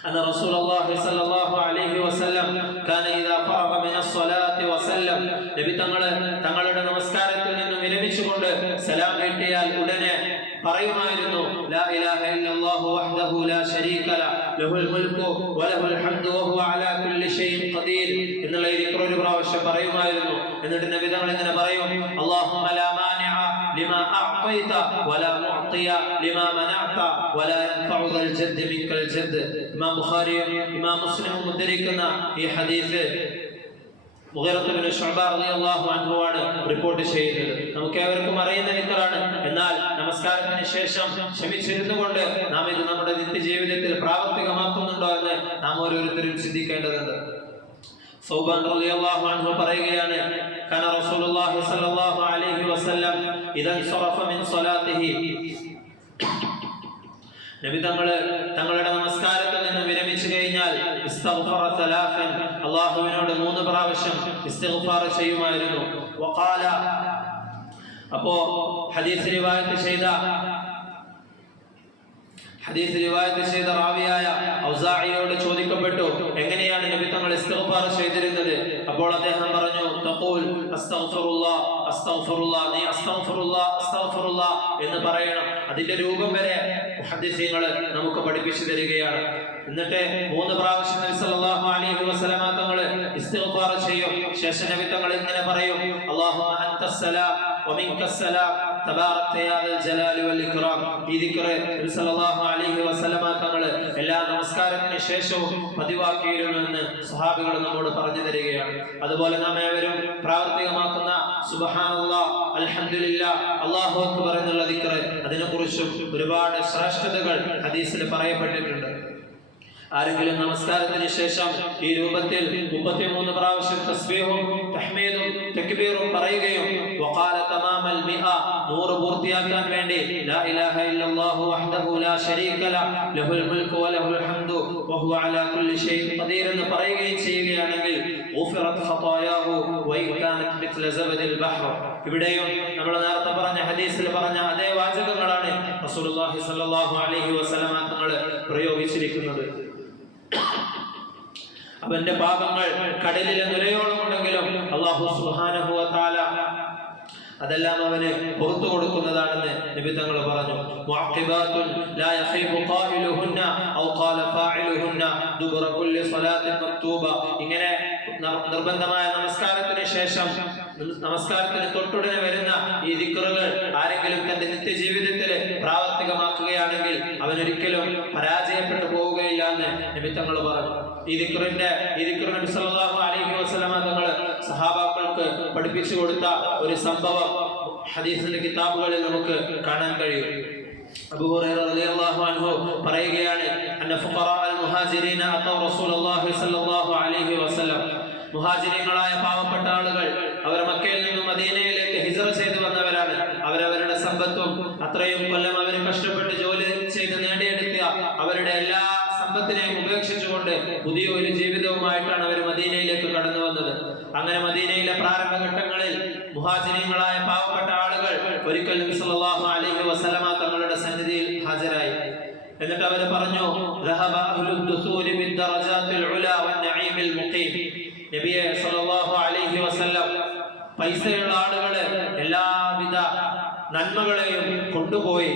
أن رسول الله صلى الله عليه وسلم كان إذا فرغ من الصلاة وسلم, നബി തങ്ങളുടെ നമസ്കാരത്തിൽ നിന്ന് വിരമിച്ചുകൊണ്ട് സലാം വീട്ടിയാൽ ഉടനെ പറയുമായിരുന്നു, ലാ ഇലാഹ ഇല്ലല്ലാഹു വഹ്ദഹു ലാ ശരീക ലഹു ലഹുൽ മുൽക്കു വലഹുൽ ഹംദു വഹുവ അലാ കുല്ലി ഷൈഇൻ ഖദീർ എന്നുള്ള ഈ ദിക്ർ ഒരു പ്രാവശ്യം പറയുമായിരുന്നു. എന്നിട്ട് നബി തങ്ങൾ ഇങ്ങനെ പറയും, അല്ലാഹുമ്മ ലാ മാനിഅ ലിമാ അഅ്തൈത വലാ മുഅ്തിയ ലിമാ മനഅത വലാ യൻഫഉ ദൽ ജദ്ദി മിൻകൽ ജദ്ദ്. ഇമാം ബുഖാരിയും ഇമാം മുസ്ലിമും ഉദ്ധരിക്കുന്ന ഈ ഹദീസ് മുഗീറത്ത് ഇബ്നു ശുഅബ റളിയല്ലാഹു അൻഹു ആണ് റിപ്പോർട്ട് ചെയ്യുന്നത്. നമുക്ക് ഏവർക്കും അറിയുന്ന ദിക്റാണ്. എന്നാൽ നമസ്കാരത്തിന് ശേഷം ക്ഷമിച്ചിരുന്നുകൊണ്ട് നാം ഇത് നമ്മുടെ നിത്യജീവിതത്തിൽ പ്രാവർത്തികമാക്കുന്നുണ്ടോ എന്ന് നാം ഓരോരുത്തരും ചിന്തിക്കേണ്ടതുണ്ട്. സൗബാൻ റളിയല്ലാഹു അൻഹു പറയുകയാണ്, കാന റസൂലുള്ളാഹി സ്വല്ലല്ലാഹു അലൈഹി വസല്ലം ഇദൻ സറഫ മിൻ സ്വലാത്തിഹി, നബി തങ്ങളുടെ നമസ്കാരത്തിൽ നിന്ന് വിരമിച്ചു കഴിഞ്ഞാൽ ഇസ്തിഗ്ഫാർ സലാസൻ, അല്ലാഹുവിനോട് 3 പ്രാവശ്യം ഇസ്തിഗ്ഫാർ ചെയ്യുമായിരുന്നു. വഖാല, അപ്പോ ഹദീസ് റിവായത്ത് ചെയ്ത റാവിയായ ഔസാഇയോട് ചോദിക്കപ്പെട്ടു, എങ്ങനെയാണ് നബി തങ്ങൾ ഇസ്തിഗ്ഫാർ ചെയ്തിരുന്നത്? അപ്പോൾ അദ്ദേഹം പറഞ്ഞു, തഖൂൽ അസ്തഗ്ഫിറുല്ലാഹ് അസ്തഗ്ഫിറുല്ലാഹ്, നീ അസ്തഗ്ഫിറുല്ലാഹ് അസ്തഗ്ഫിറുല്ലാഹ് എന്ന് പറയണം. അതിന്റെ രൂപം വരെ മുഹദ്ദിസീങ്ങൾ നമുക്ക് പഠിപ്പിച്ചു തരികയാണ്. എന്നിട്ട് 3 പ്രാവശ്യം നബി സല്ലല്ലാഹു അലൈഹി വസല്ലമ തങ്ങൾ ഇസ്തിഗ്ഫാർ ചെയ്യും. ശേഷം നബി തങ്ങൾ ഇങ്ങനെ പറയും, അല്ലാഹുമ്മ അൻതസ്സലാം വമിൻകസ്സലാം തബാറക്ത യാ ദൽ ജലാലി വൽ ഇക്റാം. ഈ ദിക്ർ നബി സല്ലല്ലാഹു അലൈഹി വസല്ലമ തങ്ങൾ എല്ലാ നമസ്കാരത്തിന് ശേഷവും പതിവാക്കിയിരുന്നു എന്ന് സ്വഹാബികൾ നമ്മോട് പറഞ്ഞു തരികയാണ്. അതുപോലെ നാം ഏവരും പ്രാവർത്തികമാക്കുന്ന സുബ്ഹാനല്ലാഹ് അൽഹംദുലില്ലാഹ് അല്ലാഹു അക്ബർ എന്നുള്ള ദിക്ർ, അതിനെക്കുറിച്ചും ഒരുപാട് ശ്രേഷ്ഠതകൾ ഹദീസിൽ പറയപ്പെട്ടിട്ടുണ്ട്. ആരെങ്കിലും നമസ്കാരത്തിന് ശേഷം ഈ രൂപത്തിൽ 33 പ്രാവശ്യം തസ്ബീഹും തഹ്മീദും തക്ബീറും പറയുകയും വഖാല തമാമൽ മിഅ, 100 പൂർത്തിയാക്കാൻ വേണ്ടി ലാ ഇലാഹ ഇല്ലല്ലാഹു വഹ്ദഹു ലാ ശരീക ലഹു ലഹുൽ മുൽക്കു വലഹുൽ ഹംദു വഹുവ അലാ കുല്ലി ഷൈഇൻ ഖദീർ എന്ന് പറയുകയും ചെയ്യുകയാണെങ്കിൽ ഗുഫിറത് ഖതായാഹു വഇൻ കാനത് മിത്ല സബദിൽ ബഹർ. ഇവിടെയും നമ്മൾ നേരത്തെ പറഞ്ഞ ഹദീസിൽ പറഞ്ഞ അതേ വാചകങ്ങളാണ് റസൂലുള്ളാഹി സ്വല്ലല്ലാഹു അലൈഹി വസല്ലമ തങ്ങൾ പ്രയോഗിച്ചിരിക്കുന്നത്. അവന്റെ പാപങ്ങൾ കടലിലെ നുരയോളം ഉണ്ടെങ്കിലും അല്ലാഹു സുബ്ഹാനഹു വ തആല അതെല്ലാം അവന് പുറത്തു കൊടുക്കുന്നതാണെന്ന് നബി തങ്ങൾ പറഞ്ഞു. മുഅഖിബാത്തുൻ ലാ യഖീബു ഖായിലുഹുന്ന ഔ ഖാല ഫാഇലുഹുന്ന ദുബറ കുല്ലി സ്വലാത്തിൻ മക്തൂബ. ഇങ്ങനെ നിർബന്ധമായ നമസ്കാരത്തിന് ശേഷം നമസ്കാരത്തിന് തൊട്ടുടനെ വരുന്ന ഈ ദിക്റുകൾ ആരെങ്കിലും തന്റെ നിത്യജീവിതത്തിൽ പ്രാവർത്തികമാക്കുകയാണെങ്കിൽ അവനൊരിക്കലും പരാജയപ്പെട്ടു പോവുകയില്ല എന്ന് നബി തങ്ങൾ പറഞ്ഞു. ഈ ദിക്ർ നബി സല്ലല്ലാഹു അലൈഹി വസല്ലമ തങ്ങൾ സഹാബാക്കൾക്ക് പഠിപ്പിച്ചു കൊടുത്ത ഒരു സംഭവം ഹദീസിന്റെ കിതാബുകളിൽ നമുക്ക് കാണാൻ കഴിയും. അബൂ ഹുറൈറ റളിയല്ലാഹു അൻഹു പറയുകയാണ്, അന്ന ഫുഖറാ അൽ മുഹാജിരീന അത്തൗ റസൂലുള്ളാഹി സ്വല്ലല്ലാഹു അലൈഹി വസല്ലം, മുഹാജിരീങ്ങളായ പാവപ്പെട്ട ആളുകൾ അവർ മക്കയിൽ നിന്നും മദീനയിലേക്ക് ഹിജ്റ ചെയ്തു വന്നവരാണ്. അവരവരുടെ സമ്പത്തും അത്രയും കൊല്ലം അവർ കഷ്ടപ്പെട്ട് ജോലി ചെയ്ത് നേടിയെടുത്ത അവരുടെ എല്ലാ സമ്പത്തിനെയും ഉപേക്ഷിച്ചുകൊണ്ട് പുതിയ ഒരു ജീവിതവുമായിട്ടാണ് അവർ മദീനയിലേക്ക് കടന്നു വന്നത്. അങ്ങനെ മദീനയിലെ പ്രാരംഭഘട്ടങ്ങളിൽ മുഹാജിരീങ്ങളായ പാവപ്പെട്ട ആളുകൾ ഒരിക്കൽ നബി സല്ലല്ലാഹു അലൈഹി വസല്ലമ തങ്ങളുടെ സന്നിധിയിൽ ഹാജരായി. എന്നിട്ട് അവർ പറഞ്ഞു, ദഹബ അഹ്ലുദ് ദുസൂരി ബിദ്ദറജാത്തിൽ ഉലാ വന്നഈമിൽ മുഖീം. നബിയെ സല്ലല്ലാഹു അലൈഹി വസല്ലം, പൈസയുള്ള ആളുകൾ എല്ലാവിധ നന്മകളെയും കൊണ്ടുപോയി.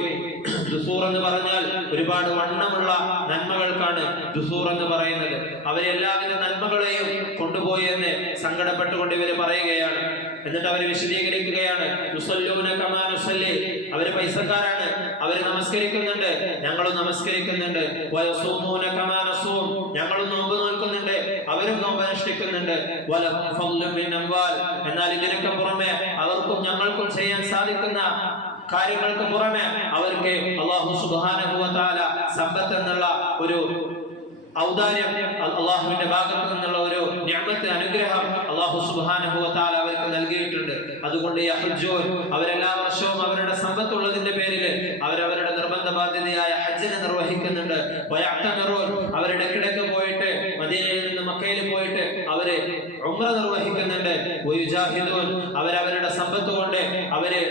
ദുസൂർ എന്ന് പറഞ്ഞാൽ ഒരുപാട് വണ്ണമുള്ള നന്മകൾക്കാണ് ദുസൂർ എന്ന് പറയുന്നത്. അവരെല്ലാവിധ നന്മകളെയും കൊണ്ടുപോയി എന്ന് സങ്കടപ്പെട്ടുകൊണ്ട് ഇവര് പറയുകയാണ്. എന്നിട്ട് അവർ വിശദീകരിക്കുകയാണ്, യുസല്ലൂന കമാ നുസല്ലി, അവര് പൈസക്കാരാണ്, അവര് നമസ്കരിക്കുന്നുണ്ട്, ഞങ്ങളും നമസ്കരിക്കുന്നുണ്ട്. വയസൂമൂന കമാ നസൂം, ഞങ്ങളും നോമ്പ് നോൽക്കുന്നുണ്ട്, അവരും നോമ്പ് അനുഷ്ഠിക്കുന്നുണ്ട്. വലഹും ഫദ്ലുൻ മിൻ അംവാൽ, എന്നാൽ ഇതിനൊക്കെ പുറമെ അവർക്കും ഞങ്ങൾക്കും ചെയ്യാൻ സാധിക്കുന്ന കാര്യങ്ങൾക്ക് പുറമെ അവർക്ക് അല്ലാഹു സുബ്ഹാനഹു വ തആല സമ്പത്ത് എന്നുള്ള ഒരു ഔദാര്യം, അല്ലാഹുവിന്റെ ഭാഗത്തു നിന്നുള്ള ഒരു നിഅമത്ത്, അനുഗ്രഹം അല്ലാഹു സുബ്ഹാനഹു വ തആല അവർക്ക് നൽകിയിട്ടുണ്ട്. അതുകൊണ്ട് യഹജ്ജൂൻ, അവരെല്ലാ വർഷവും അവരുടെ സമ്പത്തുള്ളതിന്റെ പേരിൽ അവരവരുടെ നിർബന്ധ ബാധ്യതയായ ഹജ്ജിനെ നിർവഹിക്കുന്നുണ്ട്. വയഅ്തമറൂൻ, അവരുടെ ഇടയ്ക്ക് പോയിട്ട് മദീനയിൽ നിന്ന് മക്കയിൽ പോയിട്ട് അവര് ഉംറ നിർവഹിക്കുന്നുണ്ട്. വയുജാഹിദൂൻ, അവരവരുടെ സമ്പത്ത് കൊണ്ട് അവര്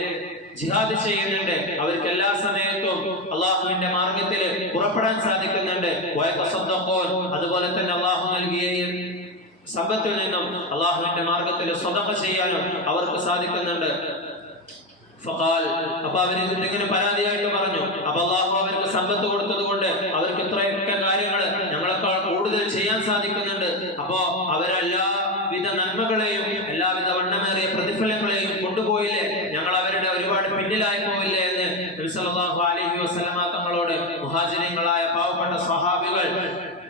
ജിഹാദ് ചെയ്യുന്നുണ്ട്. അവർക്ക് എല്ലാ സമയത്തും അള്ളാഹുവിന്റെ മാർഗത്തിൽ പുറപ്പെടാൻ സാധിക്കുന്നുണ്ട്. വയതസദ്ദഖൂൻ, അതുപോലെ തന്നെ അള്ളാഹു നൽകിയ സമ്പത്തിൽ നിന്നും അള്ളാഹുവിന്റെ മാർഗത്തിൽ സ്വതഖ ചെയ്യാനും അവർക്ക് സാധിക്കുന്നുണ്ട്. ഫഖാൽ, അപ്പൊ അവർ ഇങ്ങനെ പരാതിയായിട്ട് പറഞ്ഞു, അപ്പൊ അള്ളാഹു അവർക്ക് സമ്പത്ത് കൊടുത്തത് കൊണ്ട് അവർക്ക് ഇത്രയൊക്കെ കാര്യങ്ങൾ ചെയ്യാൻ സാധിക്കുന്നുണ്ട്. അപ്പോ അവരെല്ലാവിധ നന്മകളെയും എല്ലാവിധ വണ്ണമേറിയ പ്രതിഫലങ്ങളെയും കൊണ്ടുപോയില്ലേ, ഞങ്ങൾ അവരുടെ ഒരുപാട് പിന്നിലായി പോയില്ലേ എന്ന് നബി സല്ലല്ലാഹു അലൈഹി വസല്ലമ തങ്ങളോട് മുഹാജിറുകളായ പാവപ്പെട്ട സ്വഹാബികൾ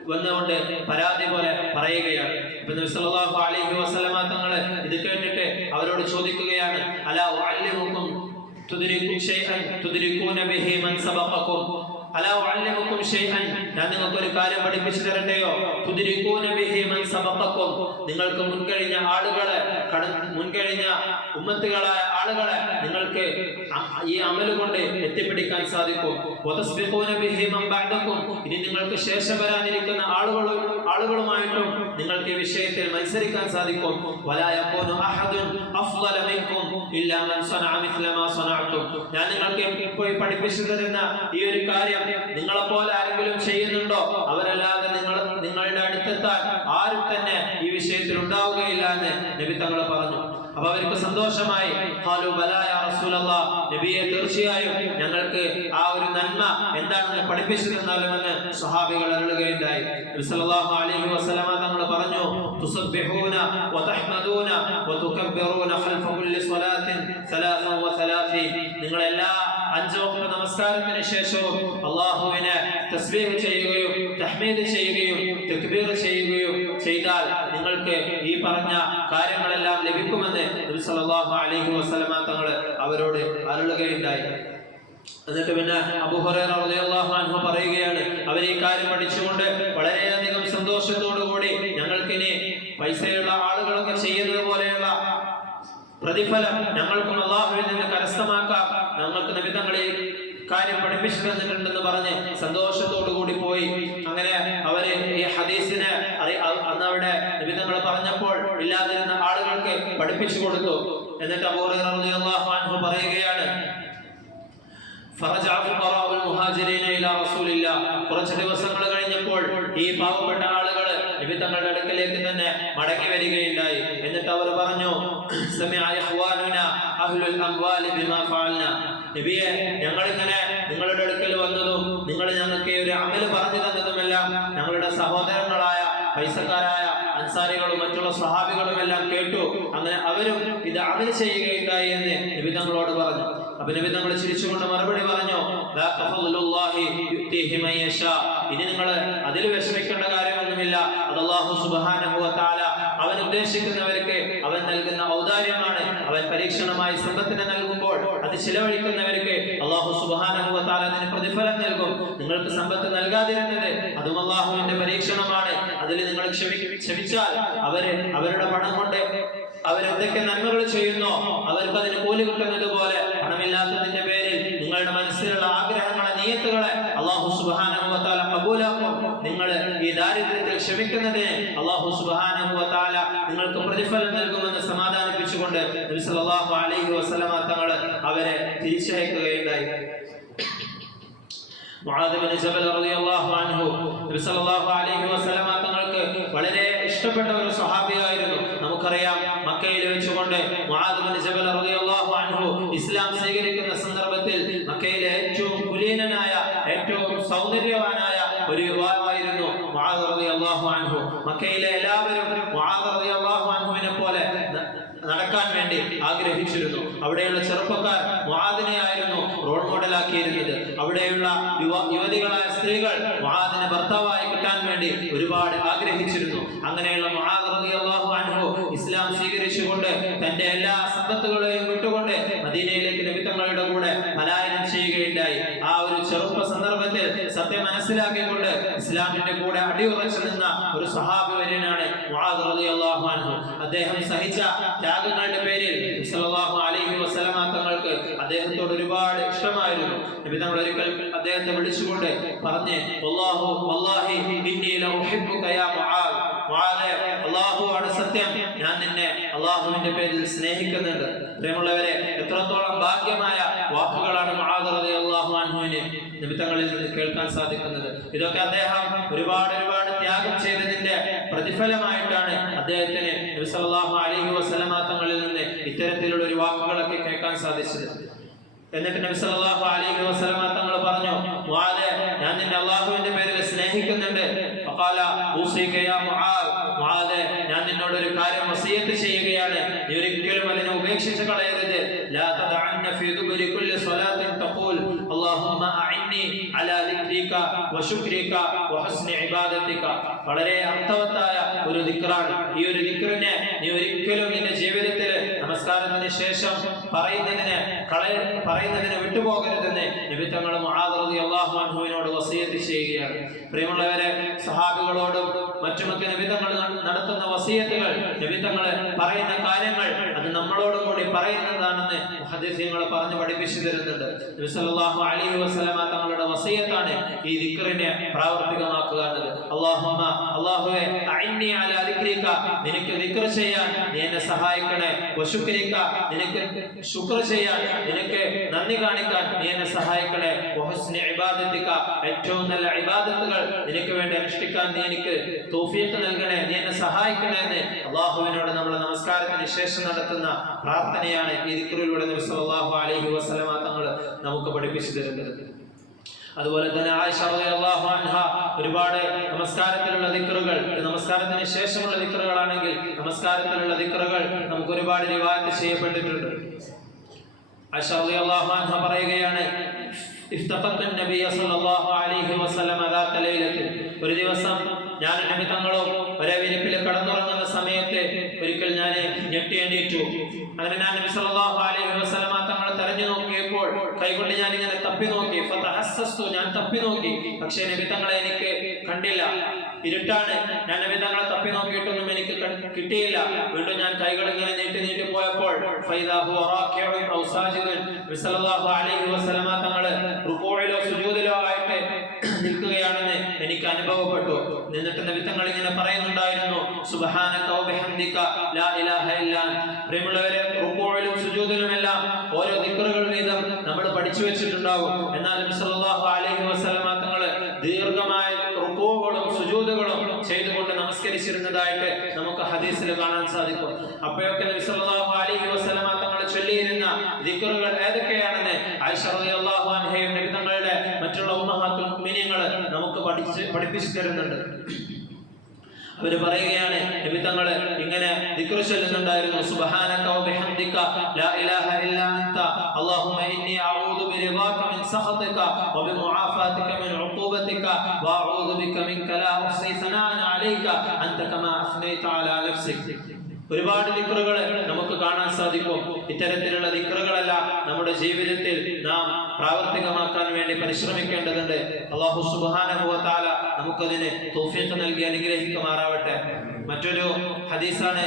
വന്നുകൊണ്ട് പരാതി പോലെ പറയുകയാണ്. നബി സല്ലല്ലാഹു അലൈഹി വസല്ലമ തങ്ങൾ ഇത് കേട്ടിട്ട് അവരോട് ചോദിക്കുകയാണ്, അലാ ഉഅല്ലിമുകും തുദ്രികൂ ഷൈഅൻ തുദ്രികൂന ബിഹി മൻ സബഖകും, അലാ ഉഅല്ലിമുകും ഷൈഅൻ, ഞാൻ നിങ്ങൾക്ക് ഒരു കാര്യം പഠിപ്പിച്ചു തരട്ടെയോ, തുദ്രികൂന ബിഹി മൻ സബഖകും, നിങ്ങൾക്ക് മുൻകഴിഞ്ഞ ആളുകളെ, മുൻകഴിഞ്ഞ ഉമ്മത്തുകളായ ആളുകളെ നിങ്ങൾക്ക് ഈ അമൽ കൊണ്ട് എത്തിപ്പിടിക്കാൻ സാധിക്കും. വതസ്ബിഖൂന ബിഹി മൻ ബഅദകും, ഇനി നിങ്ങൾക്ക് ശേഷം വരാനിരിക്കുന്ന ആളുകളുമായിട്ടും നിങ്ങൾക്ക് ഈ വിഷയത്തിൽ മത്സരിക്കാൻ സാധിക്കും. വലാ യകൂനു അഹദുൻ അഫ്ളല മിൻകും ഇല്ലാ മൻ സനഅ മിസ്ല മാ സനഅതും, ഞാൻ നിങ്ങൾക്ക് ഇപ്പോൾ പഠിപ്പിച്ചു തരുന്ന ഈ ഒരു കാര്യം നിങ്ങളെപ്പോലെ ആരെങ്കിലും ചെയ്യുന്നുണ്ടോ, അവരല്ലാതെ നിങ്ങളുടെ അടുത്തെത്താൻ ആരും തന്നെ ഈ വിഷയത്തിൽ ഉണ്ടാവുകയില്ല എന്ന് നബി തങ്ങൾ പറഞ്ഞു. അപ്പൊ അവർക്ക് സന്തോഷമായി. ഖാലു ബലാ യാ റസൂലല്ലാഹ്, നബിയെ തീർച്ചയായും ഞങ്ങൾക്ക് ആ ഒരു നന്മ എന്താണെന്ന് പഠിപ്പിച്ചു തന്നാലുമെന്ന് സ്വഹാബികൾ അരുളുകയുണ്ടായി. നബി സല്ലല്ലാഹു അലൈഹി വസല്ലമ തങ്ങൾ പറഞ്ഞു, തുസബ്ബിഹൂന വതഹ്മദൂന വതുകബ്ബിറൂന ഖൽഫ കുല്ലി സ്വലാത്തിൻ 33, നിങ്ങൾ എല്ലാ 5 വഖ്ത് നമസ്കാരത്തിന് ശേഷവും അല്ലാഹുവിനെ തസ്ബീഹ് ചെയ്യുകയും തഹ്മീദ് ചെയ്യുകയും തക്ബീർ ചെയ്യുകയും ചെയ്താൽ നിങ്ങൾക്ക് ഈ പറഞ്ഞ കാര്യങ്ങളെല്ലാം ലഭിക്കുമെന്ന് നബി സല്ലല്ലാഹു അലൈഹി വസല്ലമ തങ്ങൾ അവരോട് അരുളുകയുണ്ടായി. എന്നിട്ട് പിന്നെ അബൂ ഹുറൈറ റളിയല്ലാഹു അൻഹു പറയുകയാണ്, അവർ ഈ കാര്യം പഠിച്ചുകൊണ്ട് വളരെയധികം സന്തോഷത്തോടുകൂടി ഞങ്ങൾക്കിനി പൈസയുള്ള ആളുകളൊക്കെ ചെയ്യുന്നത് പോലെയുള്ള പ്രതിഫലം ഞങ്ങൾക്കും അല്ലാഹുവിൽ നിന്ന് കരസ്ഥമാക്കാം, ഞങ്ങൾക്ക് നബി തങ്ങൾ ഈ കാര്യം പഠിപ്പിച്ചു തന്നിട്ടുണ്ടെന്ന് പറഞ്ഞ് സന്തോഷത്തോടു കൂടി പോയി. അങ്ങനെ അവര് ഈ ഹദീസിനെ അന്ന് അവിടെ നബി തങ്ങൾ പറഞ്ഞപ്പോൾ ഇല്ലാതിരുന്ന ആളുകൾക്ക് പഠിപ്പിച്ചു കൊടുത്തു. എന്നിട്ട് അബൂ ഹുറൈറ റളിയല്ലാഹു അൻഹു പറയുകയാണ്, കുറച്ച് ദിവസങ്ങൾ കഴിഞ്ഞപ്പോൾ ഈ പാവപ്പെട്ട ആളുകൾ നബി തങ്ങളുടെ അടുക്കലേക്ക് തന്നെ മടങ്ങി വരികയുണ്ടായി. എന്നിട്ട് അവർ പറഞ്ഞു, നബിയെ, ഞങ്ങളിങ്ങനെ നിങ്ങളുടെ അടുക്കൽ വന്നതും നിങ്ങൾ ഞങ്ങൾക്ക് ഒരു അമല് പറഞ്ഞു തന്നതുമെല്ലാം ഞങ്ങളുടെ സഹോദരങ്ങളായ പൈസക്കാരായ അൻസാരികളും മറ്റുള്ള സ്വഹാബികളും എല്ലാം കേട്ടു. അങ്ങനെ അവരും ഇത് അമൽ ചെയ്യുകയുണ്ടായി എന്ന് നബി തങ്ങളോട് പറഞ്ഞു. അപ്പൊ നബി തങ്ങൾ ചിരിച്ചുകൊണ്ട് മറുപടി പറഞ്ഞു, ഇനി നിങ്ങൾ അതിൽ വിഷമിക്കേണ്ട കാര്യമൊന്നുമില്ല. അത് അല്ലാഹു സുബ്ഹാനഹു വ തആല അവൻ ഉദ്ദേശിക്കുന്നവർക്ക് അവൻ നൽകുന്ന ഔദാര്യമാണ്. അവൻ പരീക്ഷണമായി സമ്പത്തിനെ നൽകുമ്പോൾ അത് ചിലവഴിക്കുന്നവർക്ക് അല്ലാഹു സുബ്ഹാനഹു വ തആല അതിന് പ്രതിഫലം നൽകും. നിങ്ങൾക്ക് സമ്പത്ത് നൽകാതിരുന്നത് അതും അല്ലാഹുവിന്റെ പരീക്ഷണമാണ്. അതിൽ നിങ്ങൾ ക്ഷമിച്ചാൽ അവരുടെ പണം കൊണ്ട് അവരെന്തൊക്കെ നന്മകൾ ചെയ്യുന്നോ അവർക്ക് അതിന് കൂലി കിട്ടുന്നത് പോലെ പണമില്ലാത്തതിന്റെ പേരിൽ നിങ്ങളുടെ മനസ്സിലുള്ള ആഗ്രഹങ്ങളെ നിയത്തുകളെ അല്ലാഹു സുബ്ഹാനഹു വ തആല ഖബൂലാക്കും. നിങ്ങൾ ഈ ദാരിദ്ര്യത്തിൽ ക്ഷമിക്കുന്നതിന് അല്ലാഹു സുബ്ഹാനഹു വ തആല നിങ്ങൾക്ക് പ്രതിഫലം നൽകുമെന്ന് സമാധാനിപ്പിച്ചുകൊണ്ട് നബി സല്ലല്ലാഹു അലൈഹി വസല്ലമ തങ്ങൾ അവരെ തിരിച്ചയക്കുകയുണ്ടായി. മുആദ് ബിൻ ജബൽ റളിയല്ലാഹു അൻഹു നബി സല്ലല്ലാഹു അലൈഹി വസല്ലമ തങ്ങൾക്ക് വളരെ ഇഷ്ടപ്പെട്ട ഒരു സ്വഹാബിയായിരുന്നു. നമുക്കറിയാം, മക്കയിൽ വെച്ചുകൊണ്ട് മുആദ് ബിൻ ജബൽ റളിയല്ലാഹു അൻഹു ഇസ്ലാം സ്വീകരിക്കുന്ന സന്ദർഭത്തിൽ മക്കയിലെ ഏറ്റവും കുലീനനായ ഏറ്റവും സൗന്ദര്യവാനായ ഒരു യുവാവായിരുന്നു മുആദ് റളിയല്ലാഹു അൻഹു. മക്കയിലെ എല്ലാവരും മുആദ് റളിയല്ലാഹു അൻഹുവിനെ പോലെ നടക്കാൻ വേണ്ടി ആഗ്രഹിച്ചിരുന്നു. അവിടെയുള്ള ചെറുപ്പക്കാർ മുആദിനെ ആയിരുന്നു റോൾ മോഡലാക്കിയിരുന്നത്. അവിടെയുള്ള യുവതികളായ സ്ത്രീകൾ മുആദിനെ ഭർത്താവായി കിട്ടാൻ വേണ്ടി ഒരുപാട് ആഗ്രഹിച്ചിരുന്നു. അങ്ങനെയുള്ള മുആദ് റളിയല്ലാഹു അൻഹു ഇസ്ലാം സ്വീകരിച്ചുകൊണ്ട് തന്റെ എല്ലാ സമ്പത്തുകളെയും വിട്ടുകൊണ്ട് മദീനയിലേക്ക് നബി തങ്ങളുടെ കൂടെ പലായനം ചെയ്യുകയുണ്ടായി. ആ ഒരു ചെറുപ്പ സന്ദർഭത്തിൽ സത്യം മനസ്സിലാക്കിക്കൊണ്ട് ഇസ്ലാമിന്റെ കൂടെ അടിയുറച്ചു നിന്ന ഒരു സ്വഹാബി വര്യനാണ് മുആദ് റളിയല്ലാഹു അൻഹു. അദ്ദേഹം സഹിച്ച ത്യാഗങ്ങളുടെ പേരിൽ സല്ലല്ലാഹു അലൈഹി വസല്ലമ തങ്ങൾക്ക് അദ്ദേഹത്തോട് ഒരുപാട് ഇഷ്ടമായിരുന്നു. നബി തങ്ങൾ ഒരിക്കൽ അദ്ദേഹത്തെ വിളിച്ചുകൊണ്ട് പറഞ്ഞ്, വല്ലാഹി ഇന്നി ലഉഹിബ്ബുക യാ മുആദ്, മുആദേ, അല്ലാഹുവാണ് സത്യം, ഞാൻ നിന്നെ അല്ലാഹുവിന്റെ പേരിൽ സ്നേഹിക്കുന്നുണ്ട്. പ്രിയമുള്ളവരെ, എത്രത്തോളം ഭാഗ്യമായ വാക്കുകളാണ് മുആദ് റളിയല്ലാഹു അൻഹുവിന് നബി തങ്ങളിൽ നിന്ന് കേൾക്കാൻ സാധിക്കുന്നത്. ഇതൊക്കെ അദ്ദേഹം ഒരുപാട് ത്യാഗം ചെയ്തതിന്റെ പ്രതിഫലമായിട്ടാണ് അദ്ദേഹത്തിന് നബി സല്ലല്ലാഹു അലൈഹി വസല്ലമ തങ്ങളിൽ നിന്ന് ഇത്തരത്തിലുള്ള ഒരു വാക്കുകളൊക്കെ കേൾക്കാൻ സാധിച്ചത്. എന്നിട്ട് നബി സല്ലല്ലാഹു അലൈഹി വസല്ലമ തങ്ങൾ പറഞ്ഞു, മുആദേ, ഞാൻ നിന്നെ അല്ലാഹുവിന്റെ പേരിൽ സ്നേഹിക്കുന്നുണ്ട്. ഫഖാല ഊസിക യാ മുആദ്, ഞാൻ നിന്നോട് ഒരു കാര്യം വസിയത്ത് ചെയ്യുകയാണ്, നീ ഒരിക്കലും അതിനെ ഉപേക്ഷിച്ച് കളയരുത്. ലാ തദഅന്ന ഫീ ദുബരി കുല്ലി സ്വലാത്തിൻ തഖൂൽ അല്ലാഹുമ്മ അഇന്നി അലാ ദിക്രിക വശുക്രിക വഹസ്നി ഇബാദതിക. വളരെ അർത്ഥവത്തായ ഒരു ദിക്റാണ്. ഈ ഒരു ദിക്റിനെ നീ ഒരിക്കലും നിന്റെ ജീവിതത്തിൽ നമസ്കാരത്തിന് ശേഷം പറയുന്നതിന് വിട്ടുപോകരുതെന്ന് നബി തങ്ങൾ മുആദ് റളിയല്ലാഹു അൻഹുവിനോട് വസിയത്ത് ചെയ്യുകയാണ്. പ്രിയമുള്ളവരെ, സഹാബികളോടും മറ്റുമൊക്കെ നബി തങ്ങൾ നടത്തുന്ന വസിയത്തുകൾ, നബി തങ്ങൾ പറയുന്ന കാര്യങ്ങൾ അത് നമ്മളോടും കൂടി പറയുന്നതാണെന്ന് മുഹദ്ദിസീങ്ങൾ പറഞ്ഞു പഠിപ്പിച്ചു തരുന്നുണ്ട്. നബി സല്ലല്ലാഹു അലൈഹി വസല്ലമ തങ്ങളുടെ വസിയത്താണ് ഈ ദിക്റിനെ പ്രാവർത്തികമാക്കുക എന്നത്. അല്ലാഹുവേ അഇന്നി അലാ ദിക്രിക, നിനക്ക് ദിക്ർ ചെയ്യാൻ നീ എന്നെ സഹായിക്കണേ. വശുക്രിക, നിനക്ക് ശുക്ർ ചെയ്യാൻ, നിനക്ക് നന്ദി കാണിക്കാൻ നീ എന്നെ സഹായിക്കണേ. വഹസ്നി ഇബാദതിക, ഏറ്റവും നല്ല ഇബാദത്തുകൾ നിനക്ക് വേണ്ടി അനുഷ്ഠിക്കാൻ നീ എനിക്ക് തൗഫീഖ് നൽകണേ, നീ എന്നെ സഹായിക്കണേ എന്ന് അല്ലാഹുവിനോട് നമ്മൾ നമസ്കാരത്തിന് ശേഷം നടത്തുന്ന പ്രാർത്ഥനയാണ് ഈ ദിക്റിലൂടെ നബി സല്ലല്ലാഹു അലൈഹി വസല്ലമ തങ്ങൾ നമുക്ക് പഠിപ്പിച്ചു തരുന്നത്. അതുപോലെ തന്നെ ആയിഷ റളിയല്ലാഹു അൻഹ ഒരുപാട് നമസ്കാരത്തിലുള്ള ദിക്റുകൾ, നമസ്കാരത്തിന് ശേഷമുള്ള ദിക്റുകളാണെങ്കിൽ നമസ്കാരത്തിലുള്ള ദിക്റുകൾ നമുക്ക് ഒരുപാട് റിവായത്ത് ചെയ്യപ്പെട്ടിട്ടുണ്ട്. ആയിഷ റളിയല്ലാഹു അൻഹ പറയുകയാണ്, ഇഫ്തഖത്തു നബിയ സല്ലല്ലാഹു അലൈഹി വസല്ലമ ദാത ലൈലത്തിൽ, ഒരു ദിവസം ഞാൻ നബി തങ്ങളും ഒരേ വിരിപ്പിൽ കടന്നുറങ്ങുന്ന സമയത്ത് ഒരിക്കൽ ഞാൻ ഞെട്ടി എണീറ്റു. അങ്ങനെ ഞാൻ നബി സല്ലല്ലാഹു അലൈഹി വസല്ലമ തങ്ങളെ തെരഞ്ഞു നോക്കിയപ്പോൾ കൈകൊണ്ട് ഞാൻ ഇങ്ങനെ തപ്പി നോക്കി. ഫതഹസ്സസ്തു, ഞാൻ തപ്പി നോക്കി, പക്ഷേ നബി തങ്ങളെ എനിക്ക് കണ്ടില്ല. ഇരുട്ടാണ്. ഞാൻ നബി തങ്ങളെ തപ്പി നോക്കിയിട്ടൊന്നും എനിക്ക് കിട്ടിയില്ല. വീണ്ടും ഞാൻ കൈകൾ ഇങ്ങനെ നീട്ടി പോയപ്പോൾ ഫൈദാ ഹുവ റാക്കിഉൻ ഔ സാജിദുൻ, നബി സല്ലല്ലാഹു അലൈഹി വസല്ലമ തങ്ങൾ റുകൂഇലോ സുജൂദിലോ ആയിട്ട് നിൽക്കുകയാണെന്ന് എനിക്ക് അനുഭവപ്പെട്ടു. എന്നിട്ട് നബി തങ്ങൾ ഇങ്ങനെ പറയുന്നുണ്ടായിരുന്നു, സുബ്ഹാനക വ ബിഹംദിക ലാ ഇലാഹ ഇല്ലാ അൻത. പ്രിയമുള്ളവരെ, റുകൂഇലും സുജൂദിലുമെല്ലാം ഓരോ ദിക്റുകൾ വീതം നമ്മൾ പഠിച്ചു വെച്ചിട്ടുണ്ടാവും. എന്നാൽ നബി സല്ലല്ലാഹു അലൈഹി വസല്ലമ തങ്ങൾ ദീർഘമായ റുകൂഉകളും സുജൂദുകളും ചെയ്തുകൊണ്ട് നമസ്കരിച്ചിരുന്നതായിട്ട് നമുക്ക് ഹദീസിൽ കാണാൻ സാധിക്കും. അപ്പോഴൊക്കെ നബി സല്ലല്ലാഹു അലൈഹി വസല്ലമ തങ്ങൾ ചൊല്ലിയിരുന്ന ദിക്റുകൾ ഏതൊക്കെയാണെന്ന് ആയിഷ റളിയല്ലാഹു അൻഹയും നബി തങ്ങളുടെ മറ്റുള്ള ഉമ്മഹാത്തുൽ മുഅ്മിനീങ്ങൾ നമുക്ക് പഠിപ്പിച്ചു തരുന്നുണ്ട്. അവര് പറയുകയാണ്, നബി തങ്ങൾ ഇങ്ങനെ ദിക്ർ ചൊല്ലുന്നുണ്ടായിരുന്നു, സുബ്ഹാനക വ ബിഹംദിക ലാ ഇലാഹ ഇല്ലാ അൻത അല്ലാഹുമ്മ ഇന്നി അഊദു ബിറിദാക മിൻ സഖതിക വ ബിമുആഫാതിക മിൻ ഉഖൂബതിക വ അഊദു ബിക മിൻക ലാ ഉഹ്സി സനാഅൻ അലൈക അൻത കമാ അസ്നൈത അലാ നഫ്സിക. ഒരുപാട് ദിക്റുകൾ നമുക്ക് കാണാൻ സാധിക്കും. ഇത്തരത്തിലുള്ള ദിക്റുകളെല്ലാം നമ്മുടെ ജീവിതത്തിൽ നാം പ്രാവർത്തികമാക്കാൻ വേണ്ടി പരിശ്രമിക്കേണ്ടതുണ്ട്. അല്ലാഹു സുബ്ഹാനഹു വ തആല നമുക്കതിന് തൗഫീഖ് നൽകി അനുഗ്രഹിക്കുമാറാവട്ടെ. മറ്റൊരു ഹദീസാണ്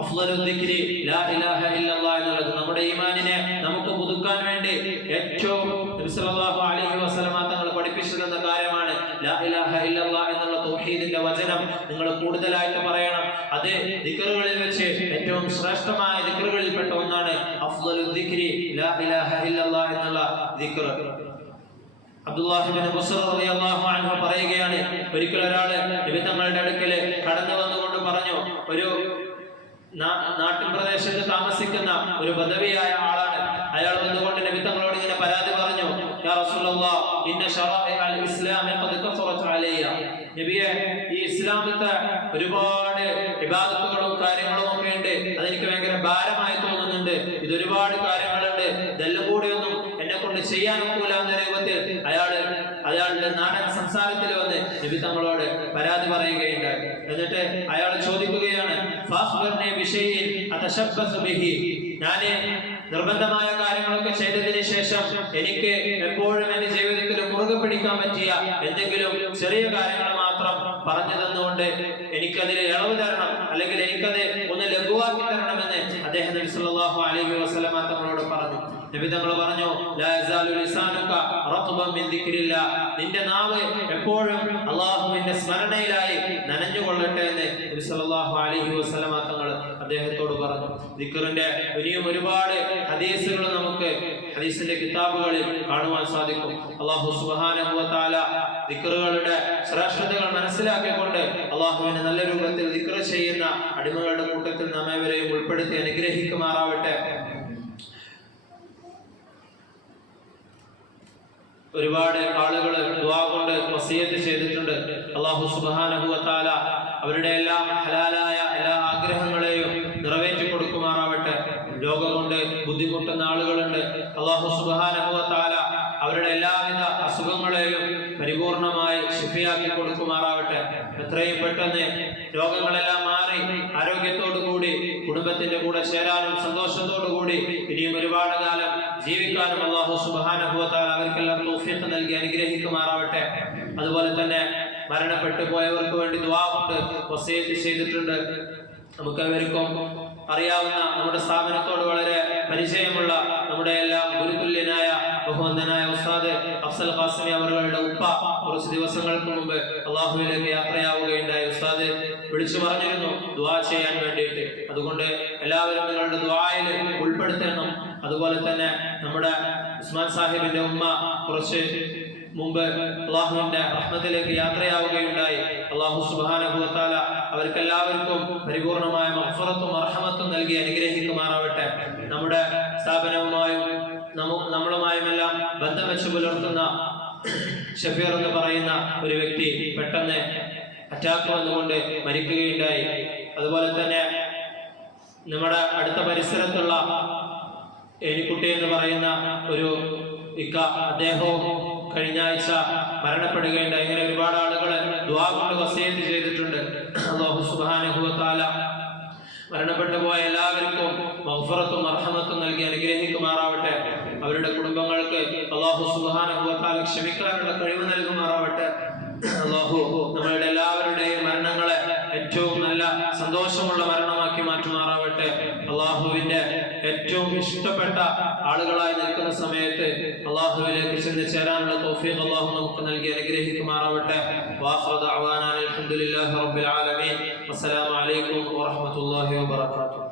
അഫ്ളലുൽ ദിക്രി ലാ ഇലാഹ ഇല്ലല്ലാഹ് എന്നുള്ളത്. നമ്മുടെ ഈമാനിനെ നമുക്ക് പുതുക്കാൻ വേണ്ടി ഏറ്റവും നബി സല്ലല്ലാഹു അലൈഹി വസല്ലമ തങ്ങൾ പഠിപ്പിച്ചു തന്ന കാര്യമാണ് ലാ ഇലാഹ ഇല്ലല്ലാഹ് എന്നുള്ള തൗഹീദിന്റെ വചനം നിങ്ങൾ കൂടുതലായിട്ട് പറയണം. അത് ദിക്റുകളിൽ വെച്ച് ഏറ്റവും ശ്രേഷ്ഠമായ ദിക്റുകളിൽപ്പെട്ട ഒന്നാണ് അഫ്ളലുൽ ദിക്രി ലാ ഇലാഹ ഇല്ലല്ലാഹ് എന്നുള്ള ദിക്ർ. അബ്ദുല്ലാഹി ഇബ്നു ബുസ്ർ റളിയല്ലാഹു അൻഹു പറയുകയാണ്, ഒരിക്കൽ ഒരാൾ നബി തങ്ങളുടെ അടുക്കൽ കടന്നു വന്നുകൊണ്ട് പറഞ്ഞു, ഒരു നാട്ടിൻ പ്രദേശത്ത് താമസിക്കുന്ന ഒരു ബദവിയായ ആളാണ്. അയാൾ വന്നുകൊണ്ട് നബി തങ്ങളോട് ഇങ്ങനെ പരാതി പറഞ്ഞു, യാ റസൂലല്ലാഹ് ഇന്ന ശറാഇഅൽ ഇസ്ലാമി ഖദ് കഫറത് അലയ്യ. നബിയെ, ഈ ഇസ്ലാമിത്തെ ഒരുപാട് ഇബാദത്തുകളും കാര്യങ്ങളും ഒക്കെ ഉണ്ട്, അതെനിക്ക് ഭയങ്കര ഭാരമായി തോന്നുന്നുണ്ട്. ഇത് ഒരുപാട് കാര്യങ്ങളുണ്ട്, ഇതെല്ലാം കൂടിയൊന്നും എന്നെ കൊണ്ട് ചെയ്യാൻ ഒക്കില്ല എന്ന രൂപത്തിൽ അയാളുടെ നാടൻ സംസാരത്തിൽ വന്ന് നബി തങ്ങളോട് പരാതി പറയുകയുണ്ടായി. എന്നിട്ട് അയാൾ ചോദിക്കുകയാണ്, ഫാഖ്ബിർനി ബിശൈഇൻ അതശബ്ബസു ബിഹി. ഞാൻ നിർബന്ധമായ കാര്യങ്ങളൊക്കെ ചെയ്തതിന് ശേഷം എനിക്ക് എപ്പോഴും എന്റെ ജീവിതത്തിൽ മുറുകെ പിടിക്കാൻ പറ്റിയ എന്തെങ്കിലും ചെറിയ കാര്യങ്ങൾ മാത്രം പറഞ്ഞു തന്നുകൊണ്ട് എനിക്കതിൽ ഇളവ് തരണം, അല്ലെങ്കിൽ എനിക്കത് ഒന്ന് ലഘുവാക്കി തരണമെന്ന് അദ്ദേഹം നബി സല്ലല്ലാഹു അലൈഹി വസല്ലമ തങ്ങളോട് പറഞ്ഞു. നബി തങ്ങൾ പറഞ്ഞു, ലാ യസാലു ലിസാനുക റത്ബൻ മിൻ ദിക്രില്ലാഹ്. നിന്റെ നാവ് എപ്പോഴും അല്ലാഹുവിന്റെ സ്മരണയിലായി നനഞ്ഞുകൊള്ളട്ടെ എന്ന് നബി സല്ലല്ലാഹു അലൈഹി വസല്ലമ തങ്ങൾ അദ്ദേഹത്തോട് പറഞ്ഞു. ദിക്റിന്റെ ഇനിയും ഒരുപാട് ഹദീസുകൾ നമുക്ക് ഹദീസിന്റെ കിതാബുകളിൽ കാണുവാൻ സാധിക്കും. അല്ലാഹു സുബ്ഹാനഹു വ തആല ദിക്റുകളുടെ ശ്രേഷ്ഠതകൾ മനസ്സിലാക്കിക്കൊണ്ട് അല്ലാഹുവിനെ നല്ല രൂപത്തിൽ ദിക്ർ ചെയ്യുന്ന അടിമകളുടെ കൂട്ടത്തിൽ നമ്മേവരെയും ഉൾപ്പെടുത്തി അനുഗ്രഹിക്കുമാറാവട്ടെ. ഒരുപാട് ആളുകൾ ദുആ കൊണ്ട് വസിയത്ത് ചെയ്തിട്ടുണ്ട്. അല്ലാഹു സുബ്ഹാനഹു വ തആല അവരുടെ എല്ലാ ഹലാലായ എല്ലാ ആഗ്രഹങ്ങളെയും നിറവേറ്റി കൊടുക്കുമാറാവട്ടെ. രോഗം കൊണ്ട് ബുദ്ധിമുട്ടുന്ന ആളുകളുണ്ട്, അല്ലാഹു സുബ്ഹാനഹു വ തആല അവരുടെ എല്ലാവിധ അസുഖങ്ങളെയും പരിപൂർണമായി ശിഫയാക്കി കൊടുക്കുമാറാവട്ടെ. എത്രയും പെട്ടെന്ന് രോഗങ്ങളെല്ലാം മാറി ആരോഗ്യത്തോടു കൂടി കുടുംബത്തിന്റെ കൂടെ ചേരാനും സന്തോഷത്തോടു കൂടി ഇനിയും ഒരുപാട് കാലം ജീവിക്കാനും അല്ലാഹു സുബ്ഹാനഹു വ തആല അവർക്കെല്ലാം തൗഫീഖ് നൽകി അനുഗ്രഹിക്കുമാറാവട്ടെ. അതുപോലെ തന്നെ മരണപ്പെട്ടു പോയവർക്ക് വേണ്ടി ദുആ കൊണ്ട് വസിയത്ത് ചെയ്തിട്ടുണ്ട്. നമുക്കെവർക്കും അറിയാവുന്ന, നമ്മുടെ സ്ഥാപനത്തോട് വളരെ പരിചയമുള്ള, നമ്മുടെ എല്ലാം ഗുരുതുല്യനായ ബഹുവന്ദനായ ഉസ്താദ് അഫ്സൽ ഖാസിമി അവരുടെ ഉപ്പ കുറച്ച് ദിവസങ്ങൾക്ക് മുമ്പ് അള്ളാഹുവിലേക്ക് യാത്രയാവുകയുണ്ടായി. ഉസ്താദ് വിളിച്ചു പറഞ്ഞിരുന്നു ദുആ ചെയ്യാൻ വേണ്ടിയിട്ട്. അതുകൊണ്ട് എല്ലാവരും നിങ്ങളുടെ ദുആയിൽ ഉൾപ്പെടുത്തണം. അതുപോലെ തന്നെ നമ്മുടെ ഉസ്മാൻ സാഹിബിന്റെ ഉമ്മ കുറച്ച് മുമ്പ് അള്ളാഹുവിന്റെ റഹ്മത്തിലേക്ക് യാത്രയാവുകയുണ്ടായി. അള്ളാഹു സുബ്ഹാനഹു വ തആല അവർക്കെല്ലാവർക്കും പരിപൂർണമായ മഗ്ഫിറത്തും റഹ്മത്തും നൽകി അനുഗ്രഹിക്കുമാറാവട്ടെ. നമ്മുടെ സ്ഥാപനവുമായും നമ്മളുമായുമെല്ലാം ബന്ധം വെച്ച് പുലർത്തുന്ന ഷഫീർ എന്ന് പറയുന്ന ഒരു വ്യക്തി പെട്ടെന്ന് അറ്റാക്ക് വന്നുകൊണ്ട് മരിക്കുകയുണ്ടായി. അതുപോലെ തന്നെ നമ്മുടെ അടുത്ത പരിസരത്തുള്ള ഏനിക്കുട്ടി എന്ന് പറയുന്ന ഒരു ഇക്ക, അദ്ദേഹവും കഴിഞ്ഞ ആഴ്ച മരണപ്പെടുകയുണ്ടായി. ഇങ്ങനെ ഒരുപാട് ആളുകൾ ദുആ കൊണ്ട് വസിയത്ത് ചെയ്തിട്ടുണ്ട്. അല്ലാഹു സുബ്ഹാനഹു വ തആല മരണപ്പെട്ടു പോയ എല്ലാവർക്കും മഗ്ഫിറത്തും റഹ്മത്തും നൽകി അനുഗ്രഹിക്കുമാറാവട്ടെ. അവരുടെ കുടുംബങ്ങൾക്ക് അല്ലാഹു സുബ്ഹാനഹു വ തആല ക്ഷമിക്കാനുള്ള കഴിവ് നൽകുമാറാവട്ടെ. അല്ലാഹു നമ്മളുടെ എല്ലാവരുടെയും മരണങ്ങളെ ഏറ്റവും നല്ല സന്തോഷമുള്ള മരണമാക്കി മാറ്റുമാറാവട്ടെ. അല്ലാഹുവിന്റെ ഏറ്റവും ഇഷ്ടപ്പെട്ട ആളുകളായി നിൽക്കുന്ന സമയത്ത് അല്ലാഹുവിലേക്ക് ചെന്ന് ചേരാനുള്ള തൗഫീഖ് അല്ലാഹു നമുക്ക് നൽകി അനുഗ്രഹിക്കുമാറാവട്ടെ. വആഖിറു ദഅവാനാ അൽഹംദുലില്ലാഹി റബ്ബിൽ ആലമീൻ. അസ്സലാമു അലൈക്കും വറഹ്മത്തുള്ളാഹി വബറകാതുഹു.